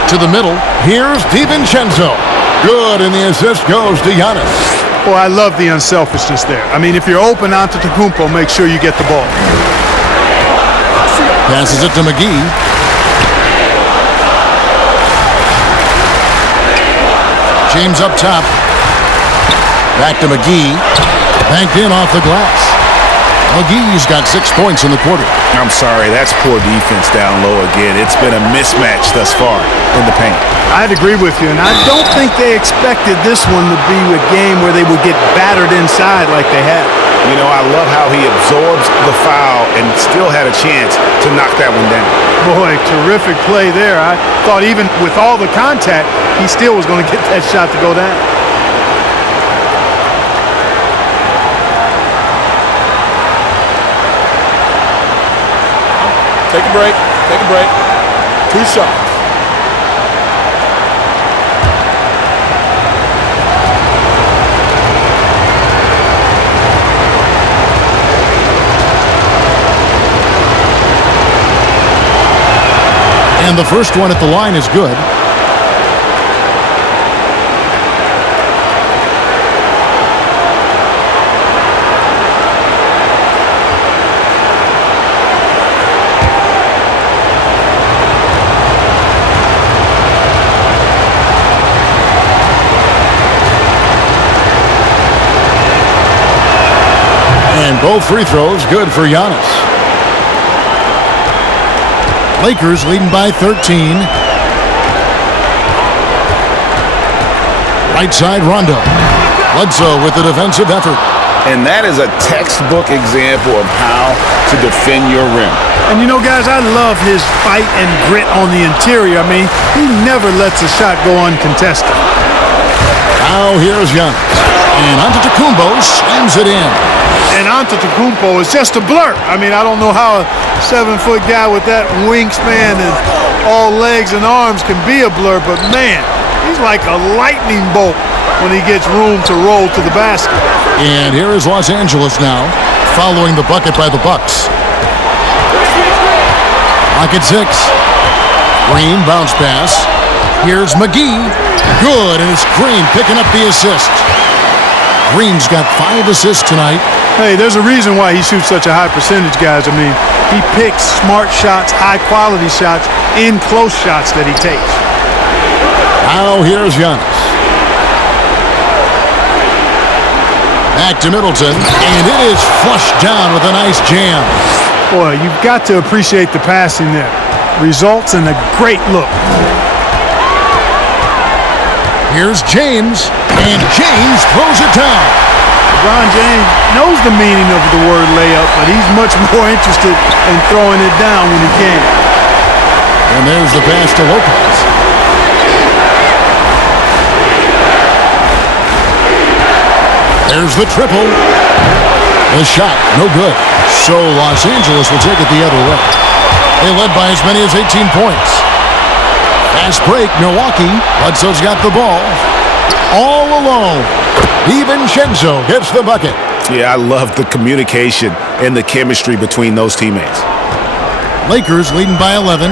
To the middle. Here's DiVincenzo. Good, and the assist goes to Giannis. Well, I love the unselfishness there. I mean, if you're open Antetokounmpo, make sure you get the ball. Passes it to McGee. James up top. Back to McGee. Banked in off the glass. McGee's got 6 points in the quarter. I'm sorry, that's poor defense down low again. It's been a mismatch thus far in the paint. I'd agree with you, and I don't think they expected this one to be a game where they would get battered inside like they had. You know, I love how he absorbs the foul and still had a chance to knock that one down. Boy, terrific play there. I thought even with all the contact, he still was going to get that shot to go down. Take a break. Take a break. 2 shots. And the first one at the line is good. And both free throws good for Giannis. Lakers leading by 13. Right side, Rondo. Bledsoe with the defensive effort. And that is a textbook example of how to defend your rim. And you know, guys, I love his fight and grit on the interior. I mean, he never lets a shot go uncontested. Now here's Giannis. And Antetokounmpo slams it in. And Antetokounmpo is just a blur. I mean, I don't know how a 7-foot guy with that wingspan and all legs and arms can be a blur, but man, he's like a lightning bolt when he gets room to roll to the basket. And here is Los Angeles now, following the bucket by the Bucks. Lock at 6. Green bounce pass. Here's McGee. Good, and it's Green picking up the assist. Green's got 5 assists tonight. Hey, there's a reason why he shoots such a high percentage, guys. I mean, he picks smart shots, high-quality shots, in close shots that he takes. Now here's Giannis. Back to Middleton, and it is flushed down with a nice jam. Boy, you've got to appreciate the passing there. Results in a great look. Here's James, and James throws it down. LeBron James knows the meaning of the word layup, but he's much more interested in throwing it down when he can. And there's the pass to Lopez. There's the triple. The shot, no good. So Los Angeles will take it the other way. They led by as many as 18 points. Fast break, Milwaukee. Bledsoe's got the ball. All alone. DiVincenzo gets the bucket. Yeah, I love the communication and the chemistry between those teammates. Lakers leading by 11.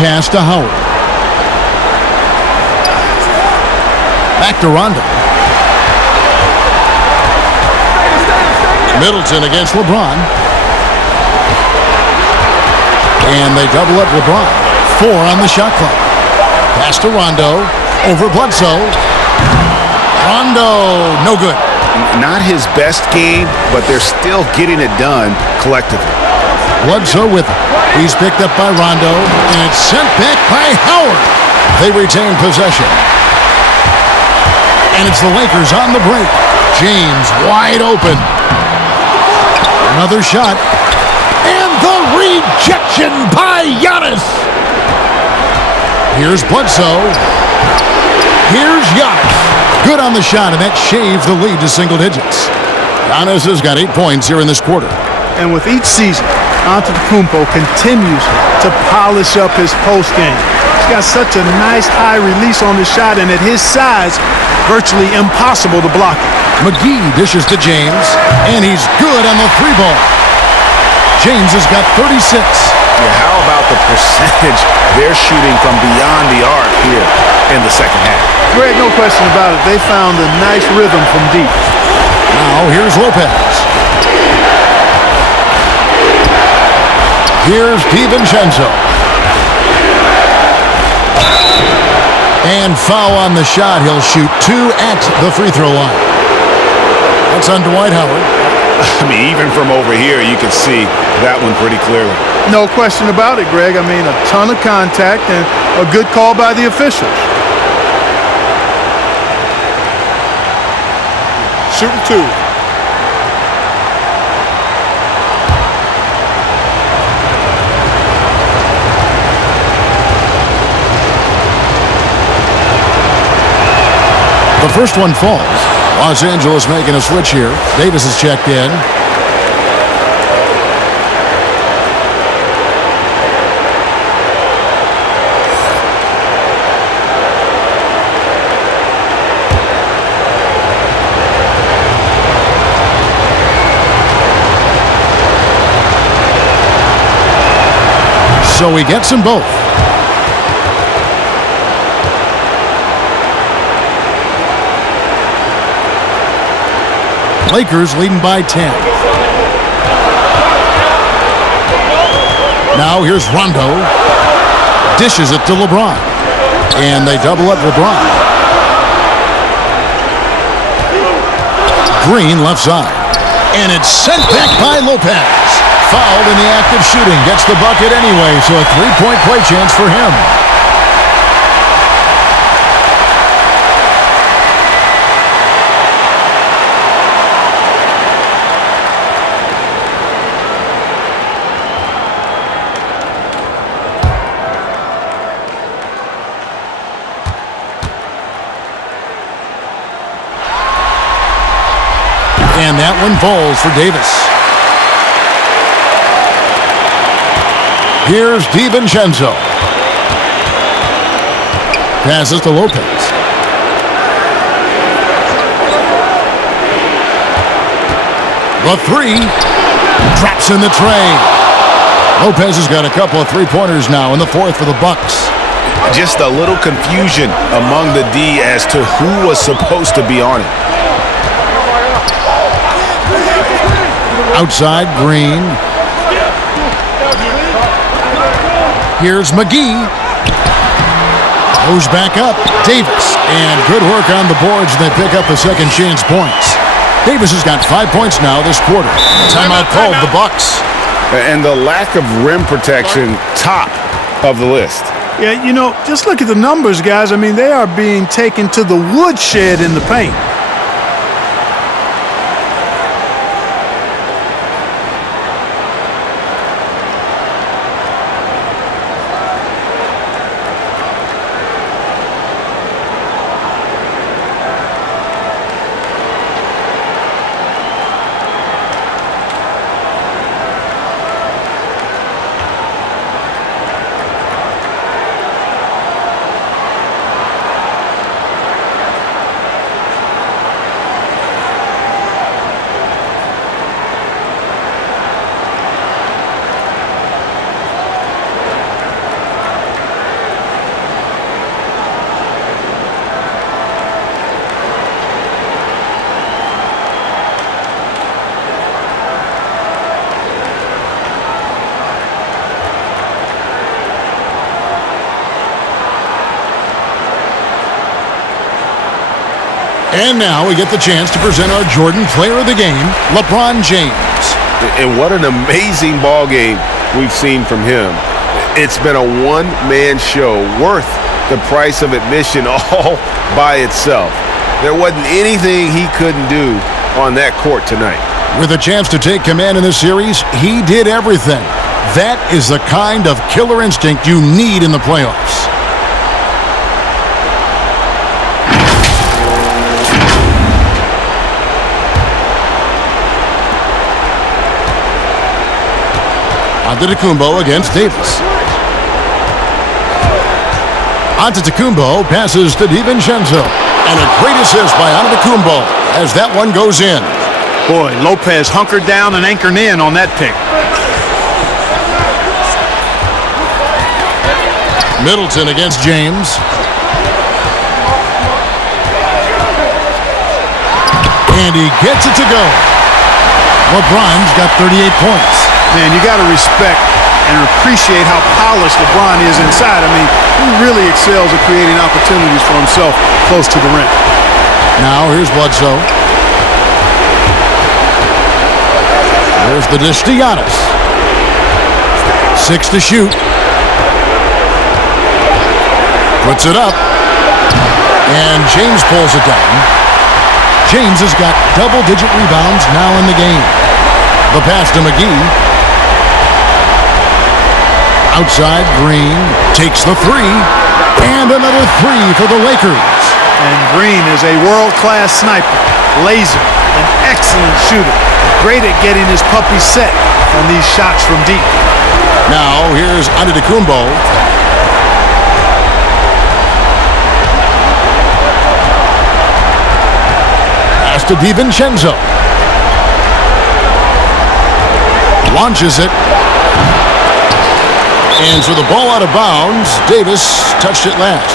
Pass to Howard. Back to Rondo. Middleton against LeBron. And they double up LeBron. 4 on the shot clock. Pass to Rondo. Over Bledsoe. Rondo, no good. Not his best game, but they're still getting it done collectively. Bledsoe with it. He's picked up by Rondo, and it's sent back by Howard. They retain possession. And it's the Lakers on the break. James wide open. Another shot. And the rejection by Giannis. Here's Bledsoe. Here's Giannis. Good on the shot, and that shaves the lead to single digits. Giannis has got 8 points here in this quarter. And with each season, Antetokounmpo continues to polish up his postgame. He's got such a nice high release on the shot, and at his size, virtually impossible to block it. McGee dishes to James, and he's good on the 3-ball. James has got 36. Yeah, how about the percentage they're shooting from beyond the arc here in the second half? Greg, no question about it. They found a nice rhythm from deep. Now here's Lopez. Here's DiVincenzo. And foul on the shot. He'll shoot 2 at the free throw line. That's on Dwight Howard. I mean, even from over here, you can see that one pretty clearly. No question about it, Greg. I mean, a ton of contact and a good call by the officials. Shooting 2. The first one falls. Los Angeles making a switch here. Davis is checked in. So he gets them both. Lakers leading by 10. Now here's Rondo. Dishes it to LeBron. And they double up LeBron. Green left side. And it's sent back by Lopez. Fouled in the act of shooting. Gets the bucket anyway, so a 3-point play chance for him. And that one falls for Davis. Here's DiVincenzo. Passes to Lopez. The 3. Drops in the tray. Lopez has got a couple of 3-pointers now in the 4th for the Bucks. Just a little confusion among the D as to who was supposed to be on it. Outside, Green. Here's McGee. Goes back up. Davis. And good work on the boards. They pick up the second chance points. Davis has got 5 points now this quarter. Timeout called the Bucks. And the lack of rim protection, top of the list. Yeah, you know, just look at the numbers, guys. I mean, they are being taken to the woodshed in the paint. And now we get the chance to present our Jordan Player of the Game, LeBron James. And what an amazing ball game we've seen from him. It's been a one-man show worth the price of admission all by itself. There wasn't anything he couldn't do on that court tonight. With a chance to take command in this series, he did everything. That is the kind of killer instinct you need in the playoffs. Antetokounmpo against Davis. Antetokounmpo passes to DiVincenzo. And a great assist by Antetokounmpo as that one goes in. Boy, Lopez hunkered down and anchored in on that pick. Middleton against James. And he gets it to go. LeBron's got 38 points. Man, you got to respect and appreciate how polished LeBron is inside. I mean, he really excels at creating opportunities for himself close to the rim. Now here's Bledsoe. There's the dish to Giannis. 6 to shoot. Puts it up. And James pulls it down. James has got double-digit rebounds now in the game. The pass to McGee. Outside, Green takes the three. And another three for the Lakers. And Green is a world-class sniper, laser, an excellent shooter. Great at getting his puppy set on these shots from deep. Now, here's Antetokounmpo. Pass to DiVincenzo. Launches it. And so the ball out of bounds. Davis touched it last.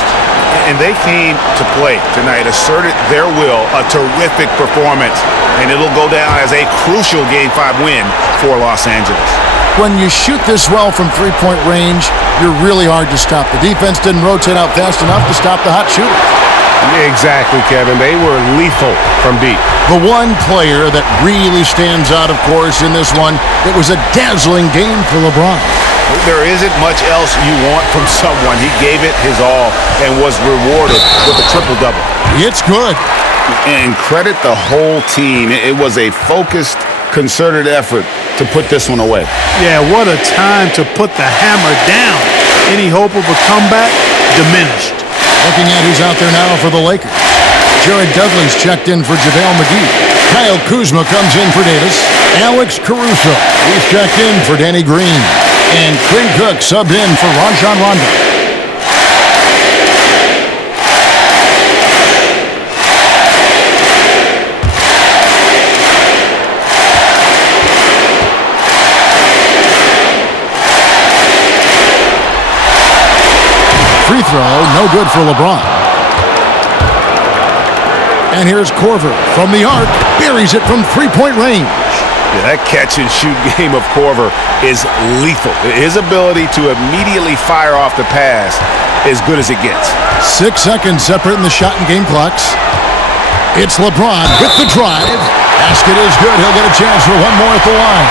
And they came to play tonight, asserted their will, a terrific performance, and it'll go down as a crucial Game 5 win for Los Angeles. When you shoot this well from three-point range, you're really hard to stop. The defense didn't rotate out fast enough to stop the hot shooter. Exactly, Kevin. They were lethal from deep. The one player that really stands out, of course, in this one, it was a dazzling game for LeBron. There isn't much else you want from someone. He gave it his all and was rewarded with a triple-double. It's good. And credit the whole team. It was a focused, concerted effort to put this one away. Yeah, what a time to put the hammer down. Any hope of a comeback diminished. Looking at who's out there now for the Lakers. Jared Dudley's checked in for JaVale McGee. Kyle Kuzma comes in for Davis. Alex Caruso, he's checked in for Danny Green. And Quinn Cook subbed in for Rajon Rondo. Free throw, no good for LeBron. And here's Korver from the arc, buries it from three-point range. Yeah, that catch-and-shoot game of Korver is lethal. His ability to immediately fire off the pass is good as it gets. 6 seconds separating the shot and game clocks. It's LeBron with the drive. Basket is good. He'll get a chance for one more at the line.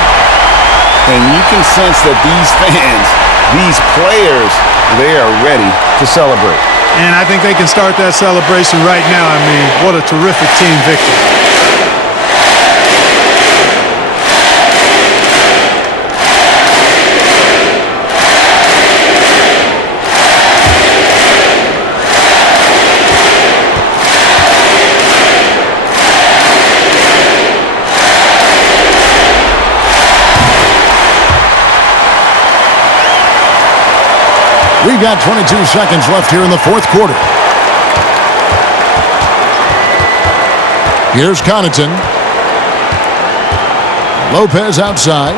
And you can sense that these fans, these players, they are ready to celebrate. And I think they can start that celebration right now. I mean, what a terrific team victory. We've got 22 seconds left here in the fourth quarter. Here's Connaughton. Lopez outside.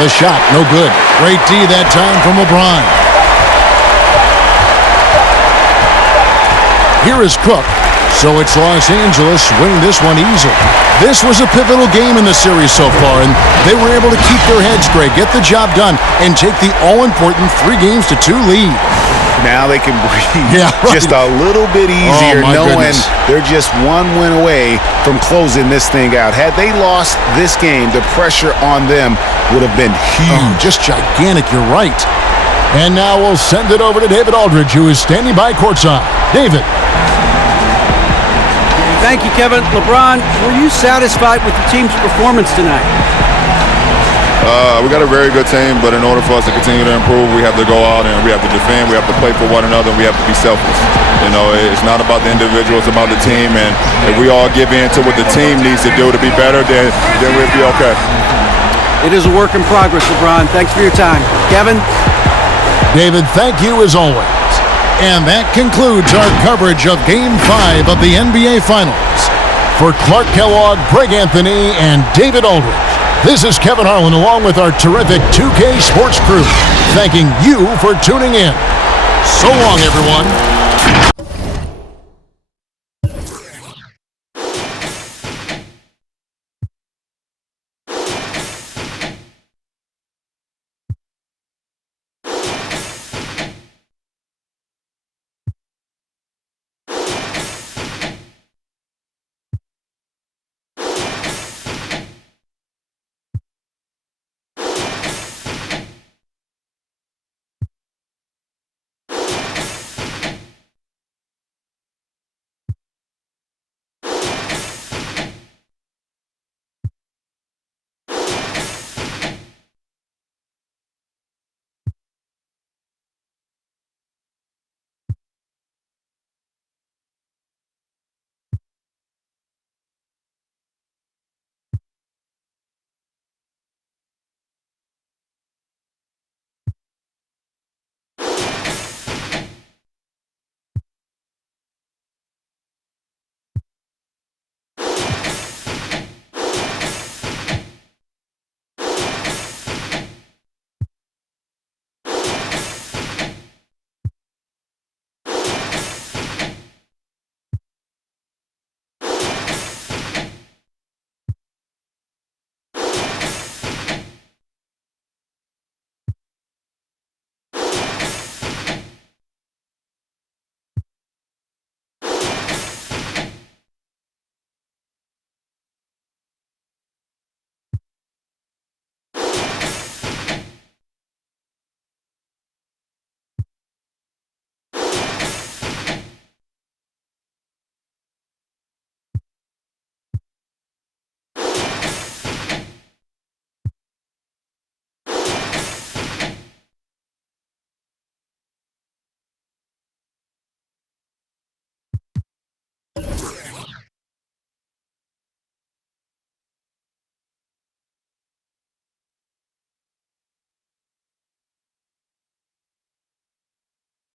The shot, no good. Great D that time from LeBron. Here is Cook. So it's Los Angeles winning this one easily. This was a pivotal game in the series so far, and they were able to keep their heads straight, get the job done, and take the all-important 3-2 lead. Now they can breathe Yeah, right. just a little bit easier, my knowing goodness. they're just one win away from closing this thing out. Had they lost this game, the pressure on them would have been huge. Oh, just gigantic, you're right. And now we'll send it over to David Aldridge, who is standing by courtside. David. Thank you, Kevin. LeBron, were you satisfied with the team's performance tonight? We got a very good team, but in order for us to continue to improve, we have to go out and we have to defend, we have to play for one another, and we have to be selfless. You know, it's not about the individual, it's about the team, and if we all give in to what the team needs to do to be better, then we'll be okay. It is a work in progress, LeBron. Thanks for your time. Kevin? David, thank you as always. And that concludes our coverage of Game 5 of the NBA Finals. For Clark Kellogg, Greg Anthony, and David Aldridge, this is Kevin Harlan along with our terrific 2K Sports crew, thanking you for tuning in. So long, everyone.